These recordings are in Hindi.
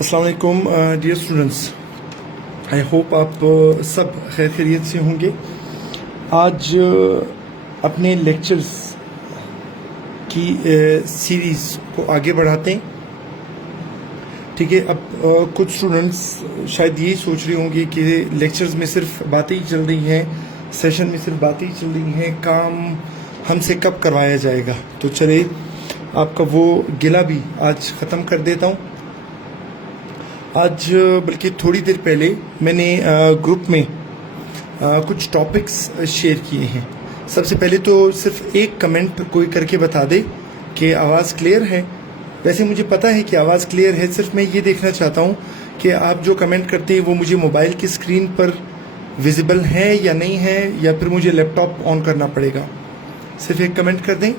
अस्सलाम वालेकुम डियर स्टूडेंट्स, आई होप आप सब खैर खैरियत से होंगे। आज अपने लेक्चर्स की सीरीज़ को आगे बढ़ाते हैं। ठीक है, अब कुछ स्टूडेंट्स शायद यही सोच रहे होंगे कि लेक्चर्स में सिर्फ बातें ही चल रही हैं, सेशन में सिर्फ बातें ही चल रही हैं, काम हमसे कब करवाया जाएगा। तो चले आपका वो गिला भी आज ख़त्म कर देता हूँ। आज बल्कि थोड़ी देर पहले मैंने ग्रुप में कुछ टॉपिक्स शेयर किए हैं। सबसे पहले तो सिर्फ एक कमेंट कोई करके बता दे कि आवाज़ क्लियर है। वैसे मुझे पता है कि आवाज़ क्लियर है, सिर्फ मैं ये देखना चाहता हूँ कि आप जो कमेंट करते हैं वो मुझे मोबाइल की स्क्रीन पर विजिबल है या नहीं है, या फिर मुझे लैपटॉप ऑन करना पड़ेगा। सिर्फ एक कमेंट कर दें।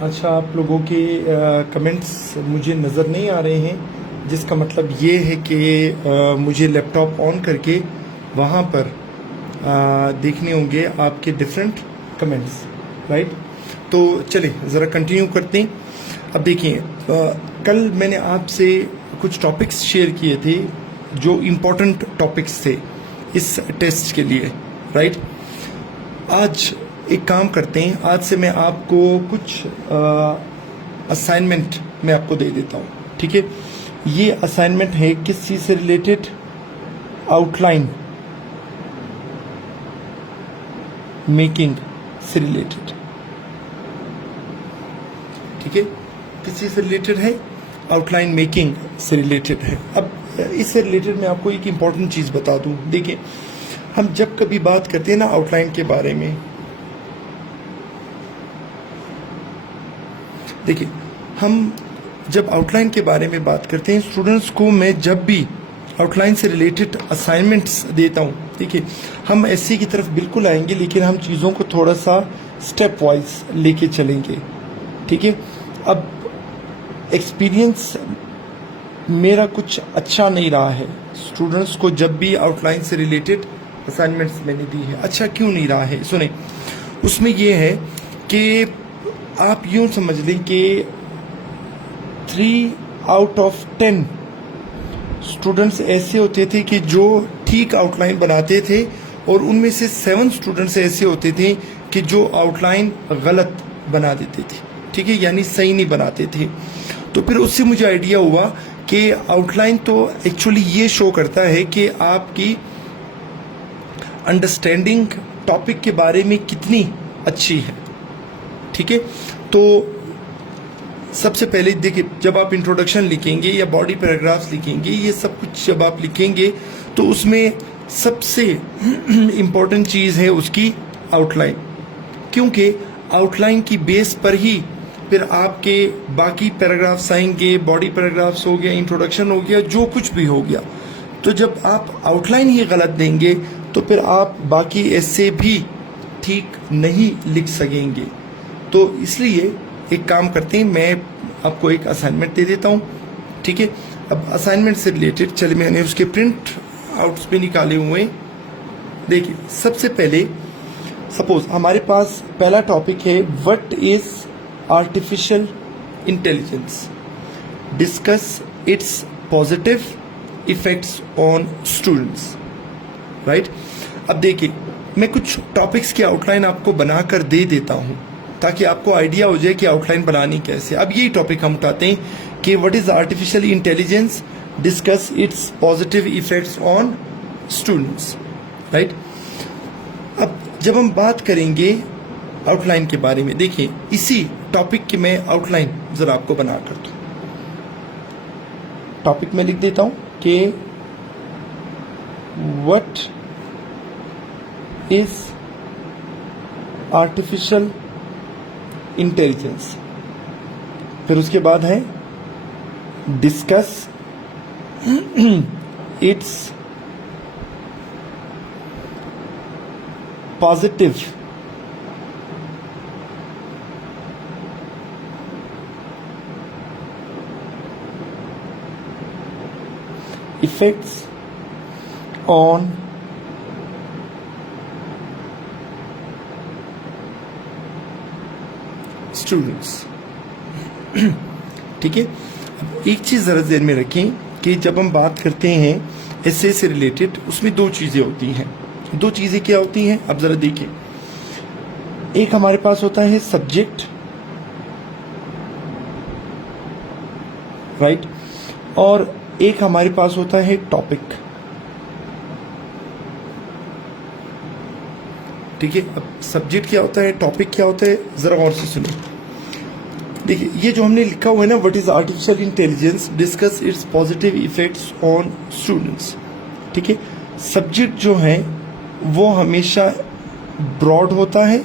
अच्छा, आप लोगों के कमेंट्स मुझे नज़र नहीं आ रहे हैं, जिसका मतलब ये है कि मुझे लैपटॉप ऑन करके वहाँ पर देखने होंगे आपके डिफरेंट कमेंट्स, राइट। तो चलिए ज़रा कंटिन्यू करते हैं। अब देखिए, कल मैंने आपसे कुछ टॉपिक्स शेयर किए थे जो इम्पोर्टेंट टॉपिक्स थे इस टेस्ट के लिए, राइट। आज एक काम करते हैं, आज से मैं आपको कुछ असाइनमेंट मैं आपको दे देता हूँ। ठीक है, ये असाइनमेंट है किस चीज़ से रिलेटेड? आउटलाइन मेकिंग से रिलेटेड। ठीक है, किस चीज़ से रिलेटेड है? आउटलाइन मेकिंग से रिलेटेड है। अब इससे रिलेटेड मैं आपको एक इम्पॉर्टेंट चीज़ बता दूँ। देखिए, हम जब कभी बात करते हैं ना आउटलाइन के बारे में, देखिए हम जब आउटलाइन के बारे में बात करते हैं, स्टूडेंट्स को मैं जब भी आउटलाइन से रिलेटेड असाइनमेंट्स देता हूँ, देखिए हम ऐसे की तरफ बिल्कुल आएंगे, लेकिन हम चीज़ों को थोड़ा सा स्टेप वाइज लेके चलेंगे। ठीक है, अब एक्सपीरियंस मेरा कुछ अच्छा नहीं रहा है स्टूडेंट्स को जब भी आउटलाइन से रिलेटेड असाइनमेंट्स मैंने दी है। अच्छा क्यों नहीं रहा है? सुने, उसमें ये है कि आप यूँ समझ लें कि 3 आउट ऑफ 10 स्टूडेंट्स ऐसे होते थे कि जो ठीक आउटलाइन बनाते थे, और उनमें से 7 स्टूडेंट्स ऐसे होते थे कि जो आउटलाइन गलत बना देते थे। ठीक है, यानी सही नहीं बनाते थे। तो फिर उससे मुझे आइडिया हुआ कि आउटलाइन तो एक्चुअली ये शो करता है कि आपकी अंडरस्टैंडिंग टॉपिक के बारे में कितनी अच्छी है। ठीक है, तो सबसे पहले देखिए, जब आप इंट्रोडक्शन लिखेंगे या बॉडी पैराग्राफ्स लिखेंगे, ये सब कुछ जब आप लिखेंगे तो उसमें सबसे इम्पोर्टेंट चीज़ है उसकी आउटलाइन, क्योंकि आउटलाइन की बेस पर ही फिर आपके बाकी पैराग्राफ्स आएंगे। बॉडी पैराग्राफ्स हो गया, इंट्रोडक्शन हो गया, जो कुछ भी हो गया। तो जब आप आउटलाइन ही गलत देंगे तो फिर आप बाकी ऐसे भी ठीक नहीं लिख सकेंगे। तो इसलिए एक काम करते हैं, मैं आपको एक असाइनमेंट दे देता हूँ। ठीक है, अब असाइनमेंट से रिलेटेड चलिए मैंने उसके प्रिंट आउट्स पे निकाले हुए। देखिए, सबसे पहले सपोज हमारे पास पहला टॉपिक है, what is artificial intelligence, discuss it's positive effects on students, right. अब देखिए, मैं कुछ टॉपिक्स की आउटलाइन आपको बनाकर दे देता हूँ ताकि आपको आइडिया हो जाए कि आउटलाइन बनानी कैसे। अब यही टॉपिक हम उठाते हैं कि what is artificial intelligence, discuss it's positive effects on students, right. अब जब हम बात करेंगे आउटलाइन के बारे में, देखिए इसी टॉपिक की मैं आउटलाइन जरा आपको बना कर दूँ। टॉपिक में लिख देता हूं कि व्हाट इज आर्टिफिशियल इंटेलिजेंस। फिर उसके बाद है discuss it's positive effects on students. ठीक है, अब एक चीज जरा ध्यान में रखें कि जब हम बात करते हैं एसे से रिलेटेड, उसमें दो चीजें होती हैं। दो चीजें क्या होती हैं, अब जरा देखें। एक हमारे पास होता है सब्जेक्ट, राइट, और एक हमारे पास होता है टॉपिक। ठीक है, अब सब्जेक्ट क्या होता है, टॉपिक क्या होता है, जरा और से सुनो। देखिए, ये जो हमने लिखा हुआ है ना, what is artificial intelligence, discuss it's positive effects on students. ठीक है, सब्जेक्ट जो है वो हमेशा ब्रॉड होता है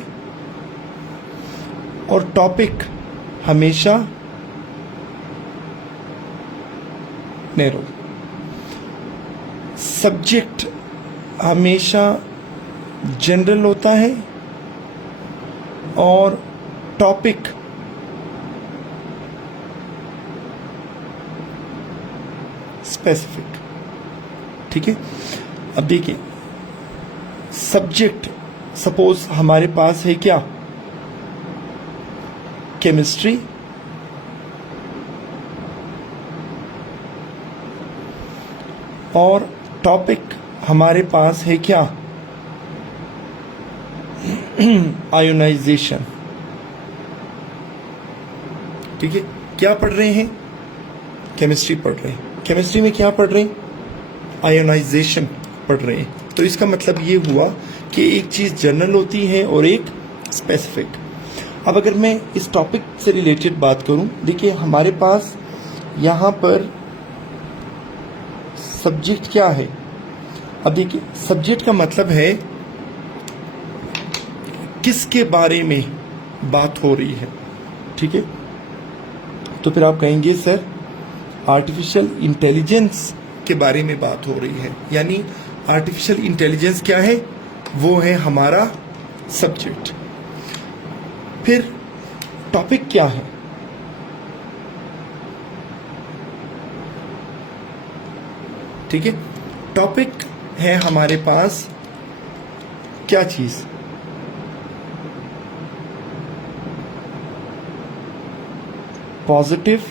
और टॉपिक हमेशा नैरो। सब्जेक्ट हमेशा जनरल होता है और टॉपिक स्पेसिफिक। ठीक है, अब देखिए, सब्जेक्ट सपोज हमारे पास है क्या, केमिस्ट्री, और टॉपिक हमारे पास है क्या, आयोनाइजेशन। ठीक है, क्या पढ़ रहे हैं, केमिस्ट्री पढ़ रहे हैं। केमिस्ट्री में क्या पढ़ रहे हैं, आयोनाइजेशन पढ़ रहे हैं। तो इसका मतलब ये हुआ कि एक चीज जनरल होती है और एक स्पेसिफिक। अब अगर मैं इस टॉपिक से रिलेटेड बात करूं, देखिए हमारे पास यहां पर सब्जेक्ट क्या है। अब देखिए, सब्जेक्ट का मतलब है किसके बारे में बात हो रही है। ठीक है, तो फिर आप कहेंगे सर आर्टिफिशियल इंटेलिजेंस के बारे में बात हो रही है, यानी आर्टिफिशियल इंटेलिजेंस क्या है, वो है हमारा सब्जेक्ट। फिर टॉपिक क्या है, ठीक है, टॉपिक है हमारे पास क्या चीज, पॉजिटिव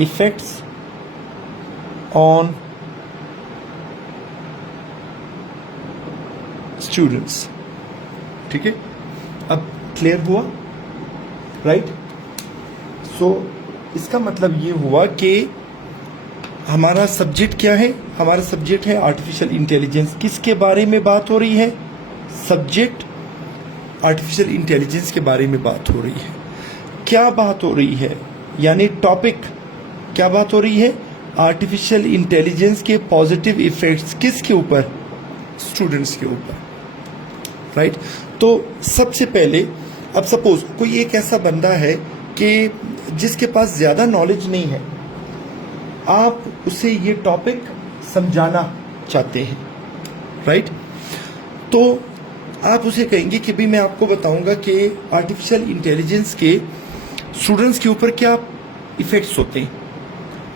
इफेक्ट्स ऑन स्टूडेंट्स। ठीक है, अब क्लियर हुआ, राइट। सो इसका मतलब ये हुआ कि हमारा सब्जेक्ट क्या है, हमारा सब्जेक्ट है आर्टिफिशियल इंटेलिजेंस। किसके बारे में बात हो रही है, सब्जेक्ट आर्टिफिशियल इंटेलिजेंस के बारे में बात हो रही है। क्या बात हो रही है, यानी टॉपिक क्या बात हो रही है, आर्टिफिशियल इंटेलिजेंस के पॉजिटिव इफेक्ट्स किसके ऊपर, स्टूडेंट्स के ऊपर, राइट। तो सबसे पहले अब सपोज कोई एक ऐसा बंदा है कि जिसके पास ज्यादा नॉलेज नहीं है, आप उसे ये टॉपिक समझाना चाहते हैं, राइट। तो आप उसे कहेंगे कि भाई मैं आपको बताऊंगा कि आर्टिफिशियल इंटेलिजेंस के स्टूडेंट्स के ऊपर क्या इफेक्ट्स होते हैं।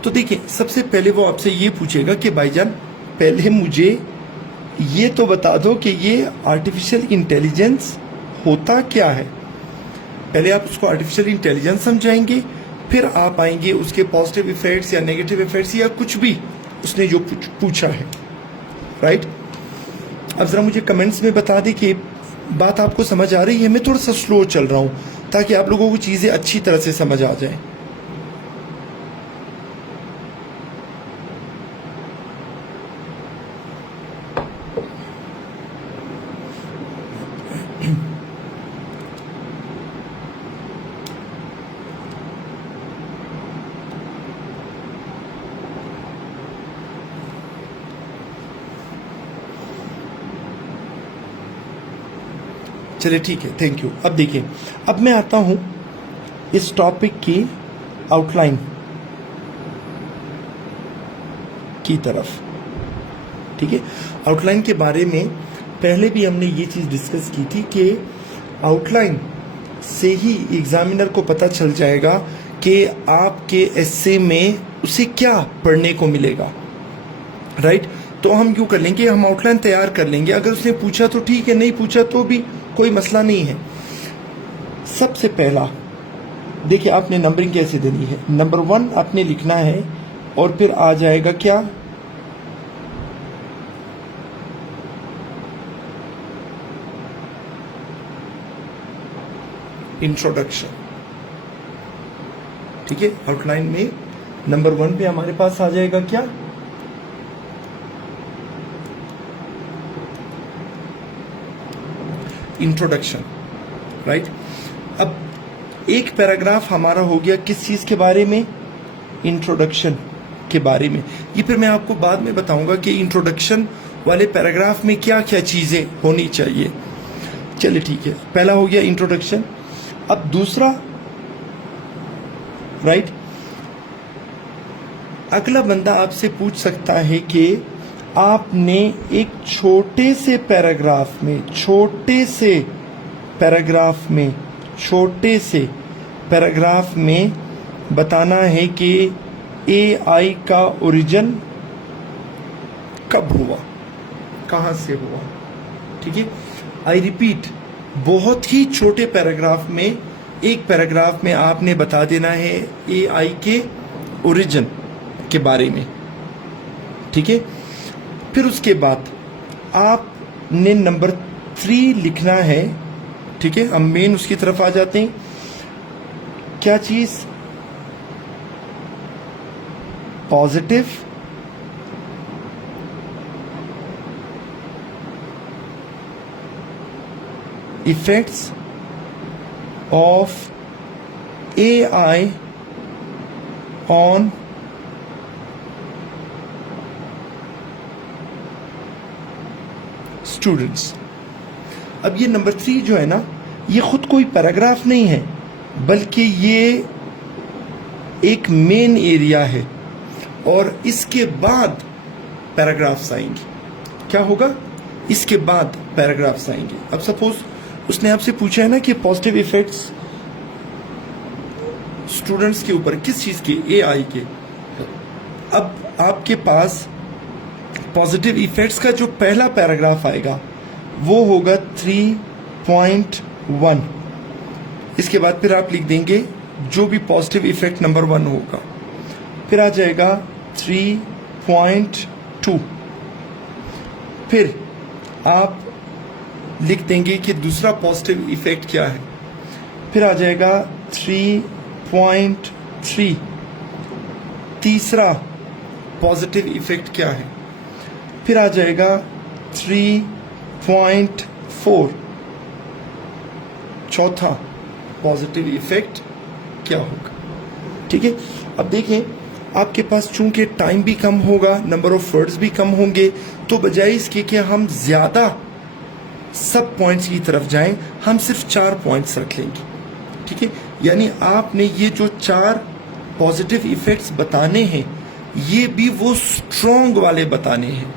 तो देखिए, सबसे पहले वो आपसे ये पूछेगा कि भाईजान पहले मुझे ये तो बता दो कि ये आर्टिफिशियल इंटेलिजेंस होता क्या है। पहले आप उसको आर्टिफिशियल इंटेलिजेंस समझाएंगे, फिर आप आएंगे उसके पॉजिटिव इफेक्ट्स या नेगेटिव इफेक्ट्स या कुछ भी उसने जो पूछा है, राइट। अब जरा मुझे कमेंट्स में बता दें कि बात आपको समझ आ रही है। मैं थोड़ा सा स्लो चल रहा हूं ताकि आप लोगों को चीजें अच्छी तरह से समझ आ जाए। चलिए ठीक है, थैंक यू। अब देखिए, अब मैं आता हूं इस टॉपिक की आउटलाइन की तरफ। ठीक है, आउटलाइन के बारे में पहले भी हमने ये चीज डिस्कस की थी कि आउटलाइन से ही एग्जामिनर को पता चल जाएगा कि आपके एस्से में उसे क्या पढ़ने को मिलेगा, राइट। तो हम यूं कर लेंगे, हम आउटलाइन तैयार कर लेंगे, अगर उसने पूछा तो ठीक है, नहीं पूछा तो भी कोई मसला नहीं है। सबसे पहला देखिए, आपने नंबरिंग कैसे देनी है। नंबर 1 आपने लिखना है और फिर आ जाएगा क्या, इंट्रोडक्शन। ठीक है, आउटलाइन में नंबर 1 पे हमारे पास आ जाएगा क्या, इंट्रोडक्शन, राइट। अब एक पैराग्राफ हमारा हो गया किस चीज के बारे में, इंट्रोडक्शन के बारे में। ये फिर मैं आपको बाद में बताऊंगा कि इंट्रोडक्शन वाले पैराग्राफ में क्या क्या चीजें होनी चाहिए। चलिए ठीक है, पहला हो गया इंट्रोडक्शन। अब दूसरा, राइट, अगला बंदा आपसे पूछ सकता है कि आपने एक छोटे से पैराग्राफ में बताना है कि AI का ओरिजिन कब हुआ, कहां से हुआ। ठीक है, आई रिपीट, बहुत ही छोटे पैराग्राफ में, एक पैराग्राफ में आपने बता देना है AI के ओरिजिन के बारे में। ठीक है, फिर उसके बाद आपने नंबर 3 लिखना है। ठीक है, हम मेन उसकी तरफ आ जाते हैं। क्या चीज, positive effects of AI on students. अब ये नंबर 3 जो है ना, ये खुद कोई पैराग्राफ नहीं है, बल्कि ये एक मेन एरिया है और इसके बाद पैराग्राफ्स आएंगे। क्या होगा, इसके बाद पैराग्राफ्स आएंगे। अब सपोज उसने आपसे पूछा है ना कि पॉजिटिव इफेक्ट्स स्टूडेंट्स के ऊपर, किस चीज के, AI के। अब आपके पास पॉजिटिव इफेक्ट्स का जो पहला पैराग्राफ आएगा वो होगा 3.1। इसके बाद फिर आप लिख देंगे जो भी पॉजिटिव इफेक्ट नंबर 1 होगा, फिर आ जाएगा 3.2, फिर आप लिख देंगे कि दूसरा पॉजिटिव इफेक्ट क्या है, फिर आ जाएगा 3.3, तीसरा पॉजिटिव इफेक्ट क्या है, फिर आ जाएगा 3.4, चौथा पॉजिटिव इफेक्ट क्या होगा। ठीक है, अब देखें, आपके पास चूंकि टाइम भी कम होगा, नंबर ऑफ वर्ड्स भी कम होंगे, तो बजाय इसके कि हम ज्यादा सब पॉइंट्स की तरफ जाएं, हम सिर्फ 4 पॉइंट्स रख लेंगे। ठीक है, यानी आपने ये जो 4 पॉजिटिव इफेक्ट्स बताने हैं, ये भी वो स्ट्रॉन्ग वाले बताने हैं,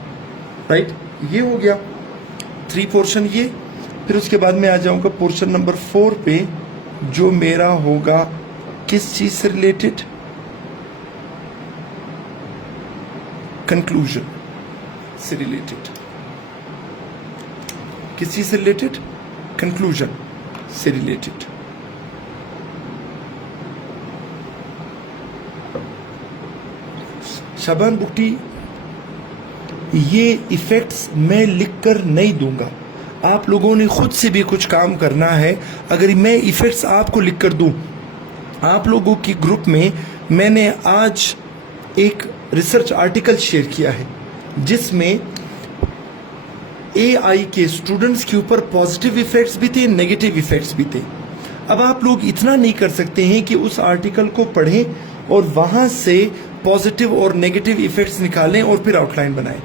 राइट। ये हो गया 3 पोर्शन ये। फिर उसके बाद में आ जाऊंगा पोर्शन नंबर 4 पे, जो मेरा होगा किस चीज से रिलेटेड, कंक्लूजन से रिलेटेड। किस चीज से रिलेटेड, कंक्लूजन से रिलेटेड। शाबान बुक्टी, ये इफेक्ट्स मैं लिखकर नहीं दूंगा, आप लोगों ने खुद से भी कुछ काम करना है। अगर मैं इफेक्ट्स आपको लिखकर दूं, आप लोगों की ग्रुप में मैंने आज एक रिसर्च आर्टिकल शेयर किया है जिसमें AI के स्टूडेंट्स के ऊपर पॉजिटिव इफेक्ट्स भी थे, नेगेटिव इफेक्ट्स भी थे। अब आप लोग इतना नहीं कर सकते हैं कि उस आर्टिकल को पढ़ें और वहां से पॉजिटिव और नेगेटिव इफेक्ट्स निकालें और फिर आउटलाइन बनाएं।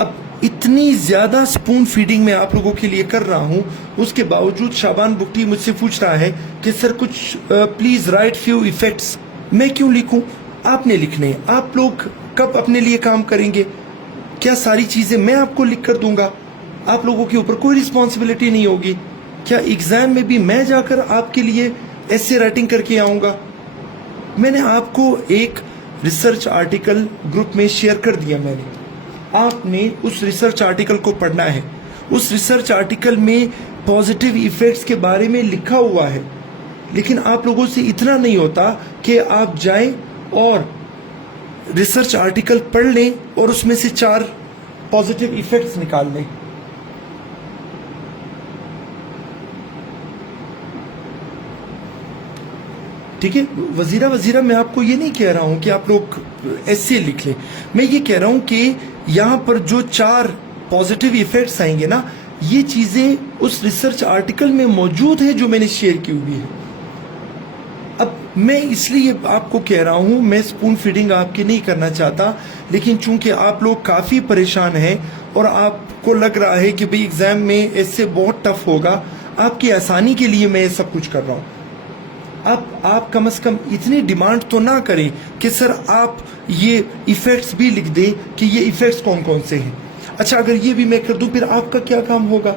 अब इतनी ज्यादा स्पून फीडिंग मैं आप लोगों के लिए कर रहा हूं, उसके बावजूद शाबान बुगटी मुझसे पूछ रहा है कि सर कुछ प्लीज राइट फ्यू इफेक्ट्स। मैं क्यों लिखूं? आपने लिखने हैं। आप लोग कब अपने लिए काम करेंगे? क्या सारी चीजें मैं आपको लिख कर दूंगा? आप लोगों के ऊपर कोई रिस्पॉन्सिबिलिटी नहीं होगी? क्या एग्जाम में भी मैं जाकर आपके लिए ऐसे राइटिंग करके आऊंगा? मैंने आपको एक रिसर्च आर्टिकल ग्रुप में शेयर कर दिया। आपने उस रिसर्च आर्टिकल को पढ़ना है। उस रिसर्च आर्टिकल में पॉजिटिव इफेक्ट्स के बारे में लिखा हुआ है, लेकिन आप लोगों से इतना नहीं होता कि आप जाएं और रिसर्च आर्टिकल पढ़ लें और उसमें से 4 पॉजिटिव इफेक्ट्स निकाल लें। ठीक है, वजीरा मैं आपको ये नहीं कह रहा हूं कि आप लोग ऐसे लिख लें। मैं ये कह रहा हूं कि यहां पर जो 4 पॉजिटिव इफेक्ट्स आएंगे ना, ये चीजें उस रिसर्च आर्टिकल में मौजूद है जो मैंने शेयर की हुई है। अब मैं इसलिए आपको कह रहा हूं, मैं स्पून फीडिंग आपकी नहीं करना चाहता, लेकिन चूंकि आप लोग काफी परेशान हैं और आपको लग रहा है कि भाई एग्जाम में इससे बहुत टफ होगा, आपकी आसानी के लिए मैं ये सब कुछ कर रहा हूं। आप कम से कम इतनी डिमांड तो ना करें कि सर आप ये इफेक्ट्स भी लिख दें कि ये इफेक्ट्स कौन कौन से हैं। अच्छा, अगर ये भी मैं कर दूं फिर आपका क्या काम होगा?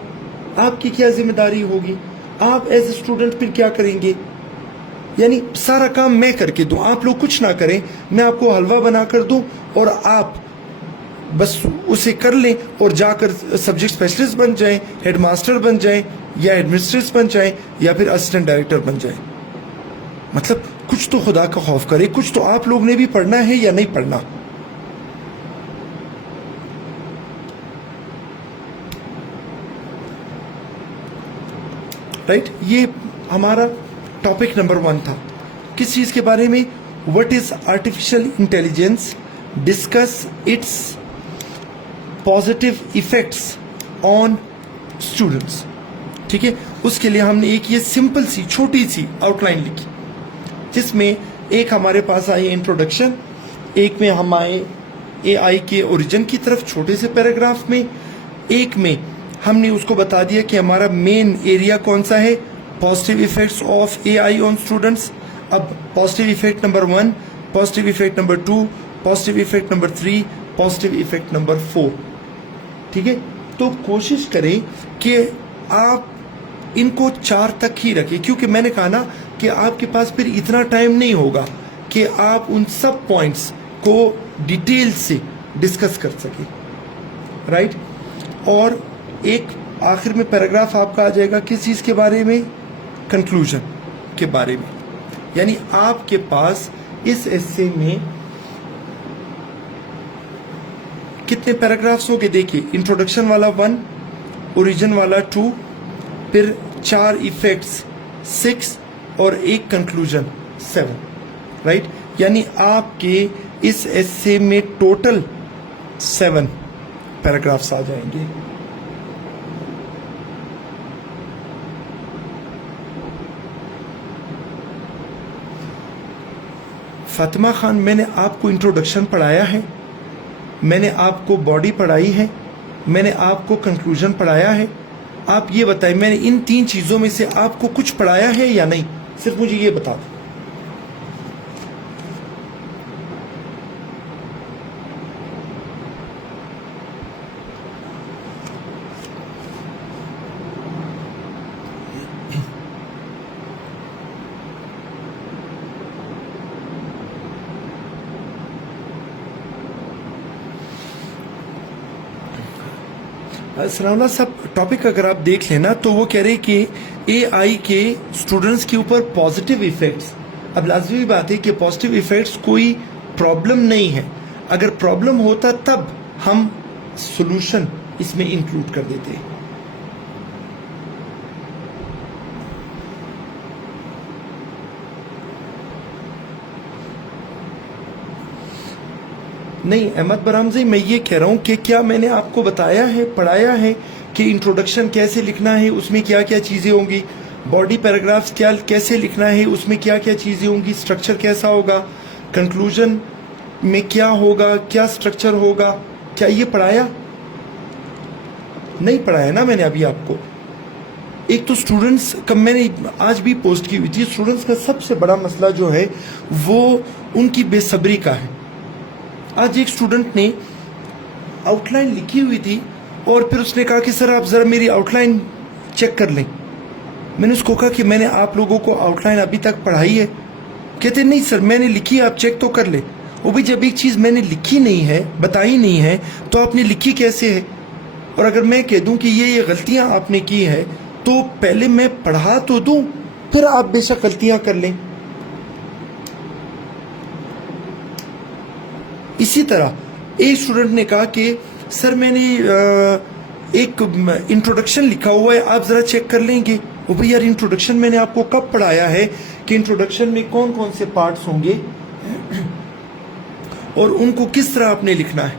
आपकी क्या जिम्मेदारी होगी? आप एज ए स्टूडेंट फिर क्या करेंगे? यानी सारा काम मैं करके दूं, आप लोग कुछ ना करें, मैं आपको हलवा बना कर दूं और आप बस उसे कर लें और जाकर सब्जेक्ट स्पेशलिस्ट बन जाएं, हेडमास्टर बन जाएं, या एडमिनिस्ट्रेटर बन जाएं, या फिर असिस्टेंट डायरेक्टर बन जाएं। मतलब कुछ तो खुदा का खौफ करे, कुछ तो आप लोग ने भी पढ़ना है या नहीं पढ़ना। राइट, ये हमारा टॉपिक नंबर 1 था। किस चीज के बारे में? What is artificial intelligence, discuss it's positive effects on students. ठीक है, उसके लिए हमने एक ये सिंपल सी छोटी सी आउटलाइन लिखी, जिसमें एक हमारे पास आई इंट्रोडक्शन, एक में हम आए एआई के ओरिजिन की तरफ छोटे से पैराग्राफ में, एक में हमने उसको बता दिया कि हमारा मेन एरिया कौन सा है, positive effects of AI on students. अब positive effect number 1, positive effect number 2, positive effect number 3, positive effect number 4। ठीक है, तो कोशिश करें कि आप इनको 4 तक ही रखें, क्योंकि मैंने कहा ना कि आपके पास फिर इतना टाइम नहीं होगा कि आप उन सब पॉइंट्स को डिटेल से डिस्कस कर सकें। राइट, और एक आखिर में पैराग्राफ आपका आ जाएगा किस चीज के बारे में? कंक्लूजन के बारे में। यानी आपके पास इस एस्से में कितने पैराग्राफ्स हो गए? देखिए, इंट्रोडक्शन वाला 1, ओरिजिन वाला 2, फिर 4 इफेक्ट्स 6 और एक कंक्लूजन 7। राइट, यानी आपके इस एस्से में टोटल 7 पैराग्राफ्स आ जाएंगे। फातिमा खान, मैंने आपको इंट्रोडक्शन पढ़ाया है, मैंने आपको बॉडी पढ़ाई है, मैंने आपको कंक्लूजन पढ़ाया है। आप ये बताएं, मैंने इन 3 चीजों में से आपको कुछ पढ़ाया है या नहीं? सिर्फ मुझे ये बता दो। सनाउल्लाह साहब, टॉपिक अगर आप देख लेना तो वो कह रहे कि एआई के स्टूडेंट्स के ऊपर पॉजिटिव इफेक्ट्स। अब लाजमी बात है कि पॉजिटिव इफेक्ट्स कोई प्रॉब्लम नहीं है। अगर प्रॉब्लम होता तब हम सॉल्यूशन इसमें इंक्लूड कर देते। नहीं अहमद बरामजी, मैं ये कह रहा हूं कि क्या मैंने आपको बताया है, पढ़ाया है कि इंट्रोडक्शन कैसे लिखना है, उसमें क्या क्या चीजें होंगी, बॉडी पैराग्राफ्स क्या कैसे लिखना है, उसमें क्या क्या चीजें होंगी, स्ट्रक्चर कैसा होगा, कंक्लूजन में क्या होगा, क्या स्ट्रक्चर होगा, क्या ये पढ़ाया? नहीं पढ़ाया ना मैंने अभी आपको। एक तो स्टूडेंट्स का मैंने आज भी पोस्ट की हुई थी, स्टूडेंट्स का सबसे बड़ा मसला जो है वो उनकी बेसब्री का है। आज एक स्टूडेंट ने आउटलाइन लिखी हुई थी और फिर उसने कहा कि सर आप ज़रा मेरी आउटलाइन चेक कर लें। मैंने उसको कहा कि मैंने आप लोगों को आउटलाइन अभी तक पढ़ाई है? कहते नहीं सर मैंने लिखी, आप चेक तो कर ले। वो भी जब एक चीज़ मैंने लिखी नहीं है, बताई नहीं है, तो आपने लिखी कैसे है? और अगर मैं कह दूं कि ये गलतियां आपने की है तो पहले मैं पढ़ा तो दूं, फिर आप बेशक गलतियां कर लें। इसी तरह एक स्टूडेंट ने कहा कि सर मैंने एक इंट्रोडक्शन लिखा हुआ है, आप ज़रा चेक कर लेंगे। ओ भाई यार, इंट्रोडक्शन मैंने आपको कब पढ़ाया है कि इंट्रोडक्शन में कौन कौन से पार्ट्स होंगे और उनको किस तरह आपने लिखना है?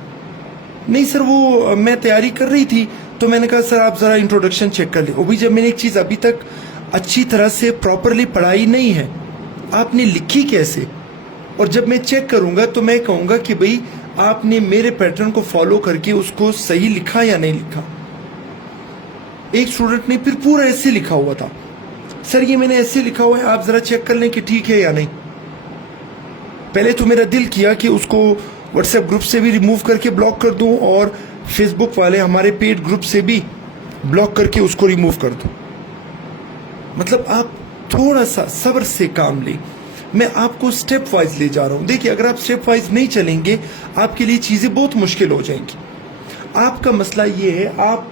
नहीं सर वो मैं तैयारी कर रही थी तो मैंने कहा सर आप ज़रा इंट्रोडक्शन चेक कर ले। ओ भाई जब मैंने एक चीज़ अभी तक अच्छी तरह से प्रॉपरली पढ़ाई नहीं है, आपने लिखी कैसे? और जब मैं चेक करूंगा तो मैं कहूँगा कि भाई आपने मेरे पैटर्न को फॉलो करके उसको सही लिखा या नहीं लिखा। एक स्टूडेंट ने फिर पूरा ऐसे लिखा हुआ था, सर ये मैंने ऐसे लिखा हुआ है, आप ज़रा चेक कर लें कि ठीक है या नहीं। पहले तो मेरा दिल किया कि उसको व्हाट्सएप ग्रुप से भी रिमूव करके ब्लॉक कर दूं और फेसबुक वाले हमारे पेड ग्रुप से भी ब्लॉक करके उसको रिमूव कर दूं। मतलब आप थोड़ा सा सब्र से काम लें। मैं आपको स्टेप वाइज ले जा रहा हूं। देखिए अगर आप स्टेप वाइज नहीं चलेंगे आपके लिए चीज़ें बहुत मुश्किल हो जाएंगी। आपका मसला ये है, आप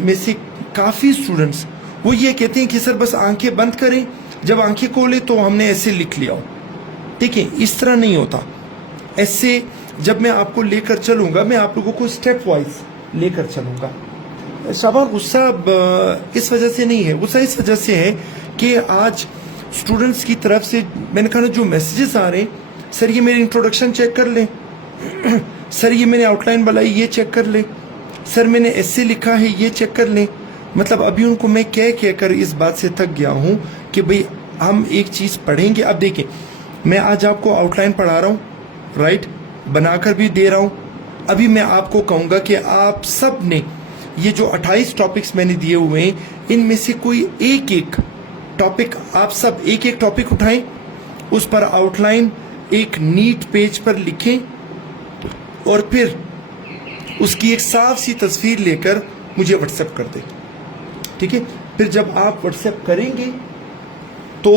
में से काफ़ी स्टूडेंट्स वो ये कहते हैं कि सर बस आंखें बंद करें, जब आंखें खोले तो हमने ऐसे लिख लिया हो। देखिए इस तरह नहीं होता। ऐसे जब मैं आपको लेकर चलूंगा, मैं आप लोगों को स्टेप वाइज लेकर चलूंगा। शाबाश, गुस्सा इस वजह से नहीं है, गुस्सा इस वजह से है कि आज स्टूडेंट्स की तरफ से मैंने कहा ना जो मैसेजेस आ रहे हैं, सर ये मेरी इंट्रोडक्शन चेक कर लें, सर ये मैंने आउटलाइन बनाई ये चेक कर लें, सर मैंने ऐसे लिखा है ये चेक कर लें। मतलब अभी उनको मैं कह कर इस बात से थक गया हूँ कि भाई हम एक चीज़ पढ़ेंगे। अब देखिए मैं आज आपको आउटलाइन पढ़ा रहा हूँ, राइट, बनाकर भी दे रहा हूँ। अभी मैं आपको कहूँगा कि आप सब ने ये जो 28 टॉपिक्स मैंने दिए हुए हैं इनमें से कोई एक एक टॉपिक, आप सब एक एक टॉपिक उठाएं, उस पर आउटलाइन एक नीट पेज पर लिखें और फिर उसकी एक साफ सी तस्वीर लेकर मुझे व्हाट्सएप कर दें। ठीक है, फिर जब आप व्हाट्सएप करेंगे तो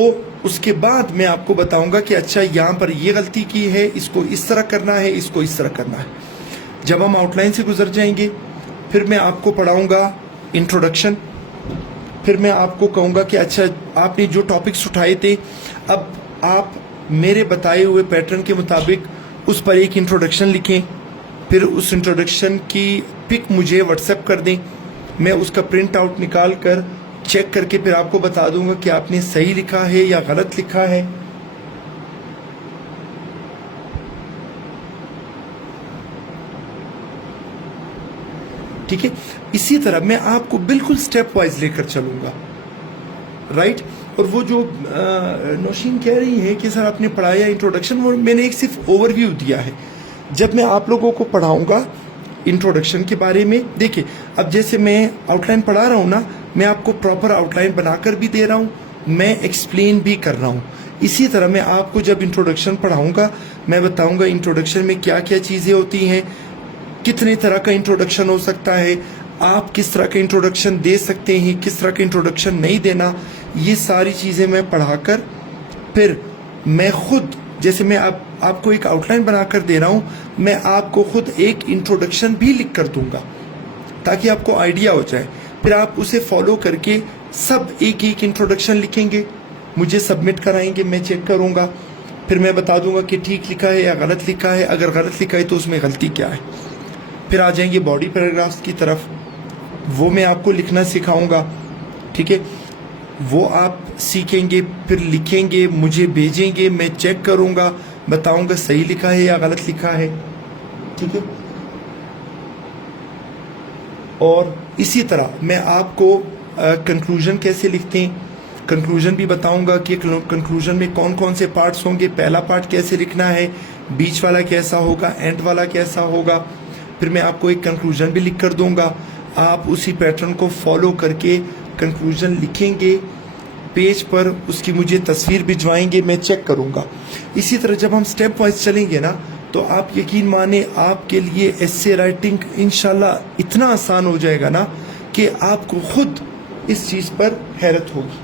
उसके बाद मैं आपको बताऊंगा कि अच्छा यहाँ पर ये गलती की है, इसको इस तरह करना है, इसको इस तरह करना है। जब हम आउटलाइन से गुजर जाएंगे फिर मैं आपको पढ़ाऊंगा इंट्रोडक्शन, फिर मैं आपको कहूँगा कि अच्छा आपने जो टॉपिक्स उठाए थे अब आप मेरे बताए हुए पैटर्न के मुताबिक उस पर एक इंट्रोडक्शन लिखें, फिर उस इंट्रोडक्शन की पिक मुझे व्हाट्सएप कर दें, मैं उसका प्रिंट आउट निकाल कर चेक करके फिर आपको बता दूंगा कि आपने सही लिखा है या गलत लिखा है। ठीक है, इसी तरह मैं आपको बिल्कुल स्टेप वाइज लेकर चलूंगा, राइट। और वो जो नौशीन कह रही है कि सर आपने पढ़ाया इंट्रोडक्शन, वो मैंने एक सिर्फ ओवरव्यू दिया है। जब मैं आप लोगों को पढ़ाऊंगा इंट्रोडक्शन के बारे में, देखिए अब जैसे मैं आउटलाइन पढ़ा रहा हूँ ना, मैं आपको प्रॉपर आउटलाइन बनाकर भी दे रहा हूँ, मैं एक्सप्लेन भी कर रहा हूँ। इसी तरह मैं आपको जब इंट्रोडक्शन पढ़ाऊंगा मैं बताऊंगा इंट्रोडक्शन में क्या क्या चीज़ें होती हैं, कितने तरह का इंट्रोडक्शन हो सकता है, आप किस तरह का इंट्रोडक्शन दे सकते हैं, किस तरह का इंट्रोडक्शन नहीं देना, ये सारी चीज़ें मैं पढ़ाकर फिर मैं खुद, जैसे मैं आपको एक आउटलाइन बनाकर दे रहा हूँ, मैं आपको खुद एक इंट्रोडक्शन भी लिख कर दूंगा ताकि आपको आइडिया हो जाए। फिर आप उसे फॉलो करके सब एक एक इंट्रोडक्शन लिखेंगे, मुझे सबमिट कराएंगे, मैं चेक करूँगा, फिर मैं बता दूंगा कि ठीक लिखा है या गलत लिखा है। अगर गलत लिखा है तो उसमें गलती क्या है। फिर आ जाएंगे बॉडी पैराग्राफ्स की तरफ, वो मैं आपको लिखना सिखाऊंगा। ठीक है, वो आप सीखेंगे, फिर लिखेंगे, मुझे भेजेंगे, मैं चेक करूंगा, बताऊंगा सही लिखा है या गलत लिखा है। ठीक है, और इसी तरह मैं आपको कंक्लूजन कैसे लिखते हैं, कंक्लूजन भी बताऊंगा कि कंक्लूजन में कौन कौन से पार्ट्स होंगे, पहला पार्ट कैसे लिखना है, बीच वाला कैसा होगा, एंड वाला कैसा होगा। फिर मैं आपको एक कंक्लूजन भी लिख कर दूंगा। आप उसी पैटर्न को फॉलो करके कंक्लूजन लिखेंगे पेज पर, उसकी मुझे तस्वीर भिजवाएंगे, मैं चेक करूंगा। इसी तरह जब हम स्टेप वाइज चलेंगे ना, तो आप यकीन माने आपके लिए एस्से राइटिंग इंशाल्लाह इतना आसान हो जाएगा ना कि आपको खुद इस चीज पर हैरत होगी।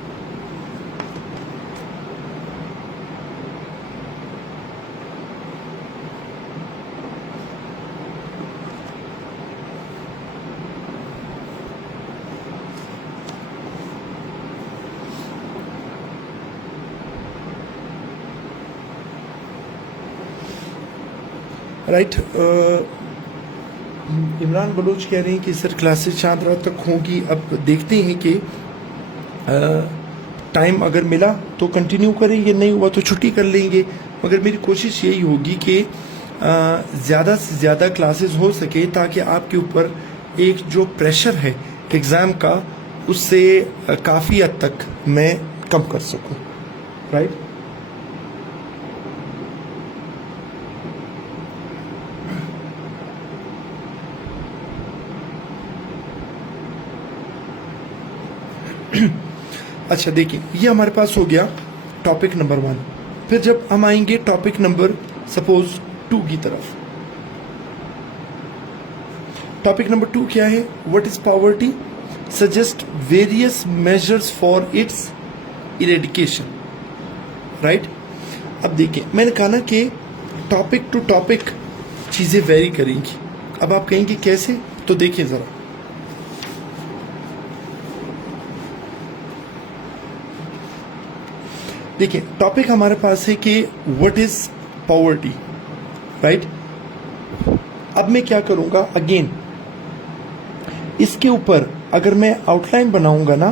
राइट, इमरान बलोच कह रहे हैं कि सर क्लासेस चांद रात तक होंगी। अब देखते हैं कि टाइम अगर मिला तो कंटिन्यू करेंगे, नहीं हुआ तो छुट्टी कर लेंगे। मगर मेरी कोशिश यही होगी कि ज़्यादा से ज़्यादा क्लासेस हो सके, ताकि आपके ऊपर एक जो प्रेशर है एग्ज़ाम का, उससे काफ़ी हद तक मैं कम कर सकूं। राइट, अच्छा देखिए, ये हमारे पास हो गया टॉपिक नंबर 1। फिर जब हम आएंगे टॉपिक नंबर सपोज 2 की तरफ। टॉपिक नंबर 2 क्या है? What is poverty, suggest various measures for its eradication. Right, अब देखिए, मैंने कहा ना कि टॉपिक टू टॉपिक चीजें वेरी करेंगी। अब आप कहेंगे कैसे, तो देखिए जरा, देखिए टॉपिक हमारे पास है कि व्हाट इज पॉवर्टी। राइट, अब मैं क्या करूंगा, अगेन इसके ऊपर अगर मैं आउटलाइन बनाऊंगा ना,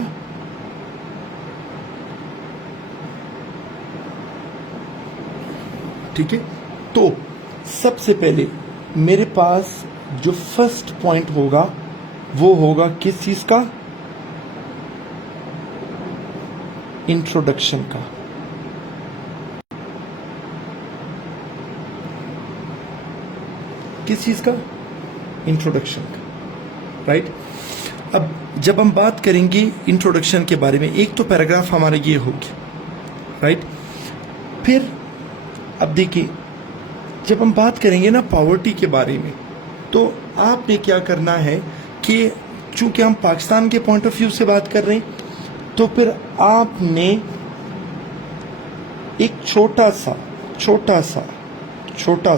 ठीक है, तो सबसे पहले मेरे पास जो फर्स्ट पॉइंट होगा वो होगा किस चीज का? इंट्रोडक्शन का। किस चीज का? इंट्रोडक्शन का। राइट, अब जब हम बात करेंगे इंट्रोडक्शन के बारे में, एक तो पैराग्राफ हमारा ये होगी। राइट, फिर अब देखिए, जब हम बात करेंगे ना पॉवर्टी के बारे में, तो आपने क्या करना है कि चूंकि हम पाकिस्तान के पॉइंट ऑफ व्यू से बात कर रहे हैं, तो फिर आपने एक छोटा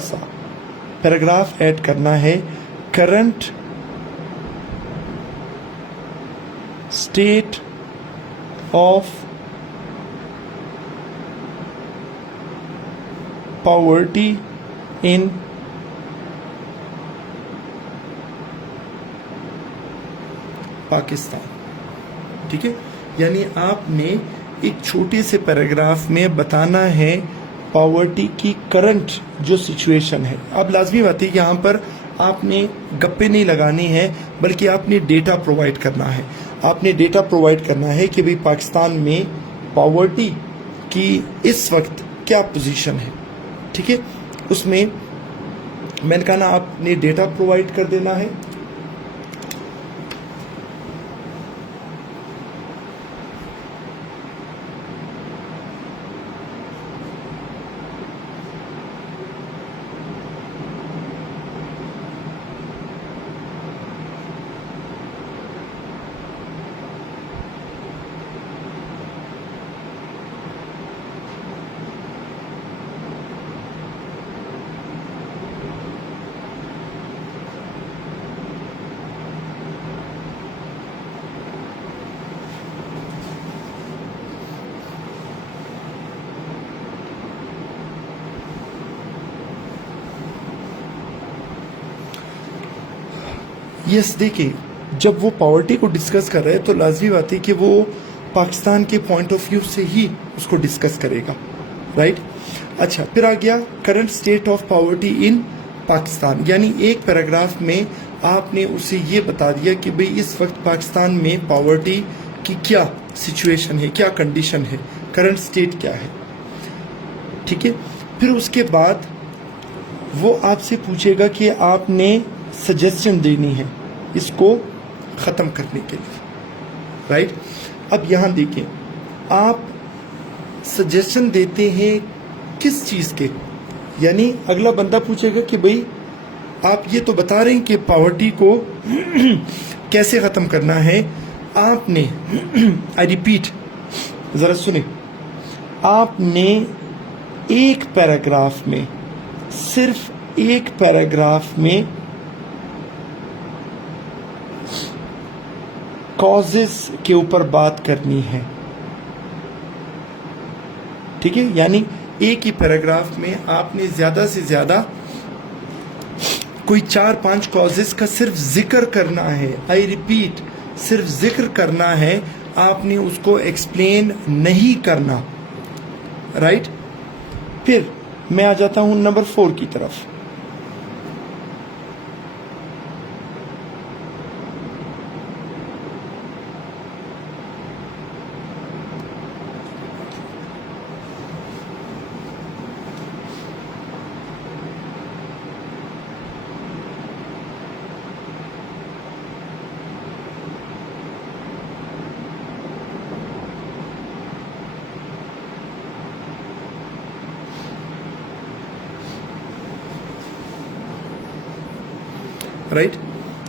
सा पैराग्राफ ऐड करना है, current state of poverty in Pakistan. ठीक है, यानी आपने एक छोटे से पैराग्राफ में बताना है पॉवर्टी की करंट जो सिचुएशन है। अब लाजमी बात है कि यहाँ पर आपने गप्पे नहीं लगानी है, बल्कि आपने डेटा प्रोवाइड करना है। आपने डेटा प्रोवाइड करना है कि भाई पाकिस्तान में पॉवर्टी की इस वक्त क्या पोजीशन है। ठीक है, उसमें मैंने कहा ना, आपने डेटा प्रोवाइड कर देना है। यस, देखिए, जब वो पॉवर्टी को डिस्कस कर रहे हैं तो लाजमी बात है कि वो पाकिस्तान के पॉइंट ऑफ व्यू से ही उसको डिस्कस करेगा। राइट, अच्छा, फिर आ गया current state of poverty in Pakistan, यानी एक पैराग्राफ में आपने उसे ये बता दिया कि भाई इस वक्त पाकिस्तान में पॉवर्टी की क्या सिचुएशन है, क्या कंडीशन है, करंट स्टेट क्या है। ठीक है, फिर उसके बाद वो आपसे पूछेगा कि आपने सजेशन देनी है इसको ख़त्म करने के लिए, राइट। अब यहाँ देखें, आप सजेशन देते हैं किस चीज़ के, यानी अगला बंदा पूछेगा कि भाई आप ये तो बता रहे हैं कि पॉवर्टी को कैसे ख़त्म करना है। आपने आई रिपीट, ज़रा सुने, आपने एक पैराग्राफ में, सिर्फ एक पैराग्राफ में कॉजेस के ऊपर बात करनी है, ठीक है। यानी एक ही पैराग्राफ में आपने ज़्यादा से ज़्यादा कोई 4-5 कॉजेस का सिर्फ जिक्र करना है। आई रिपीट, सिर्फ जिक्र करना है, आपने उसको एक्सप्लेन नहीं करना, राइट। फिर मैं आ जाता हूं नंबर 4 की तरफ। राइट,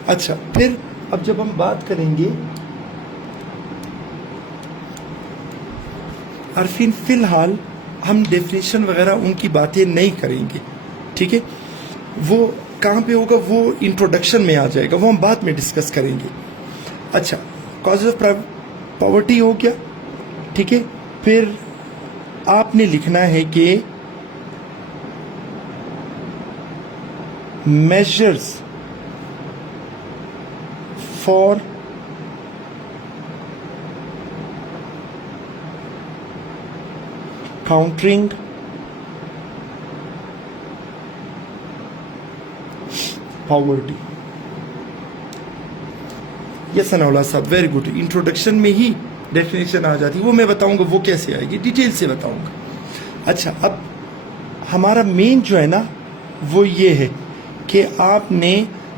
अच्छा, फिर अब जब हम बात करेंगे अरफीन, फिलहाल हम डेफिनेशन वगैरह उनकी बातें नहीं करेंगे, ठीक है। वो कहाँ पे होगा, वो इंट्रोडक्शन में आ जाएगा, वो हम बाद में डिस्कस करेंगे। अच्छा, कॉज ऑफ पॉवर्टी हो गया, ठीक है। फिर आपने लिखना है कि measures for countering poverty. Yes Anaula साहब, वेरी गुड। इंट्रोडक्शन में ही डेफिनेशन आ जाती है, वो मैं बताऊंगा वो कैसे आएगी, डिटेल से बताऊंगा। अच्छा, अब हमारा मेन जो है ना वो ये है कि आपने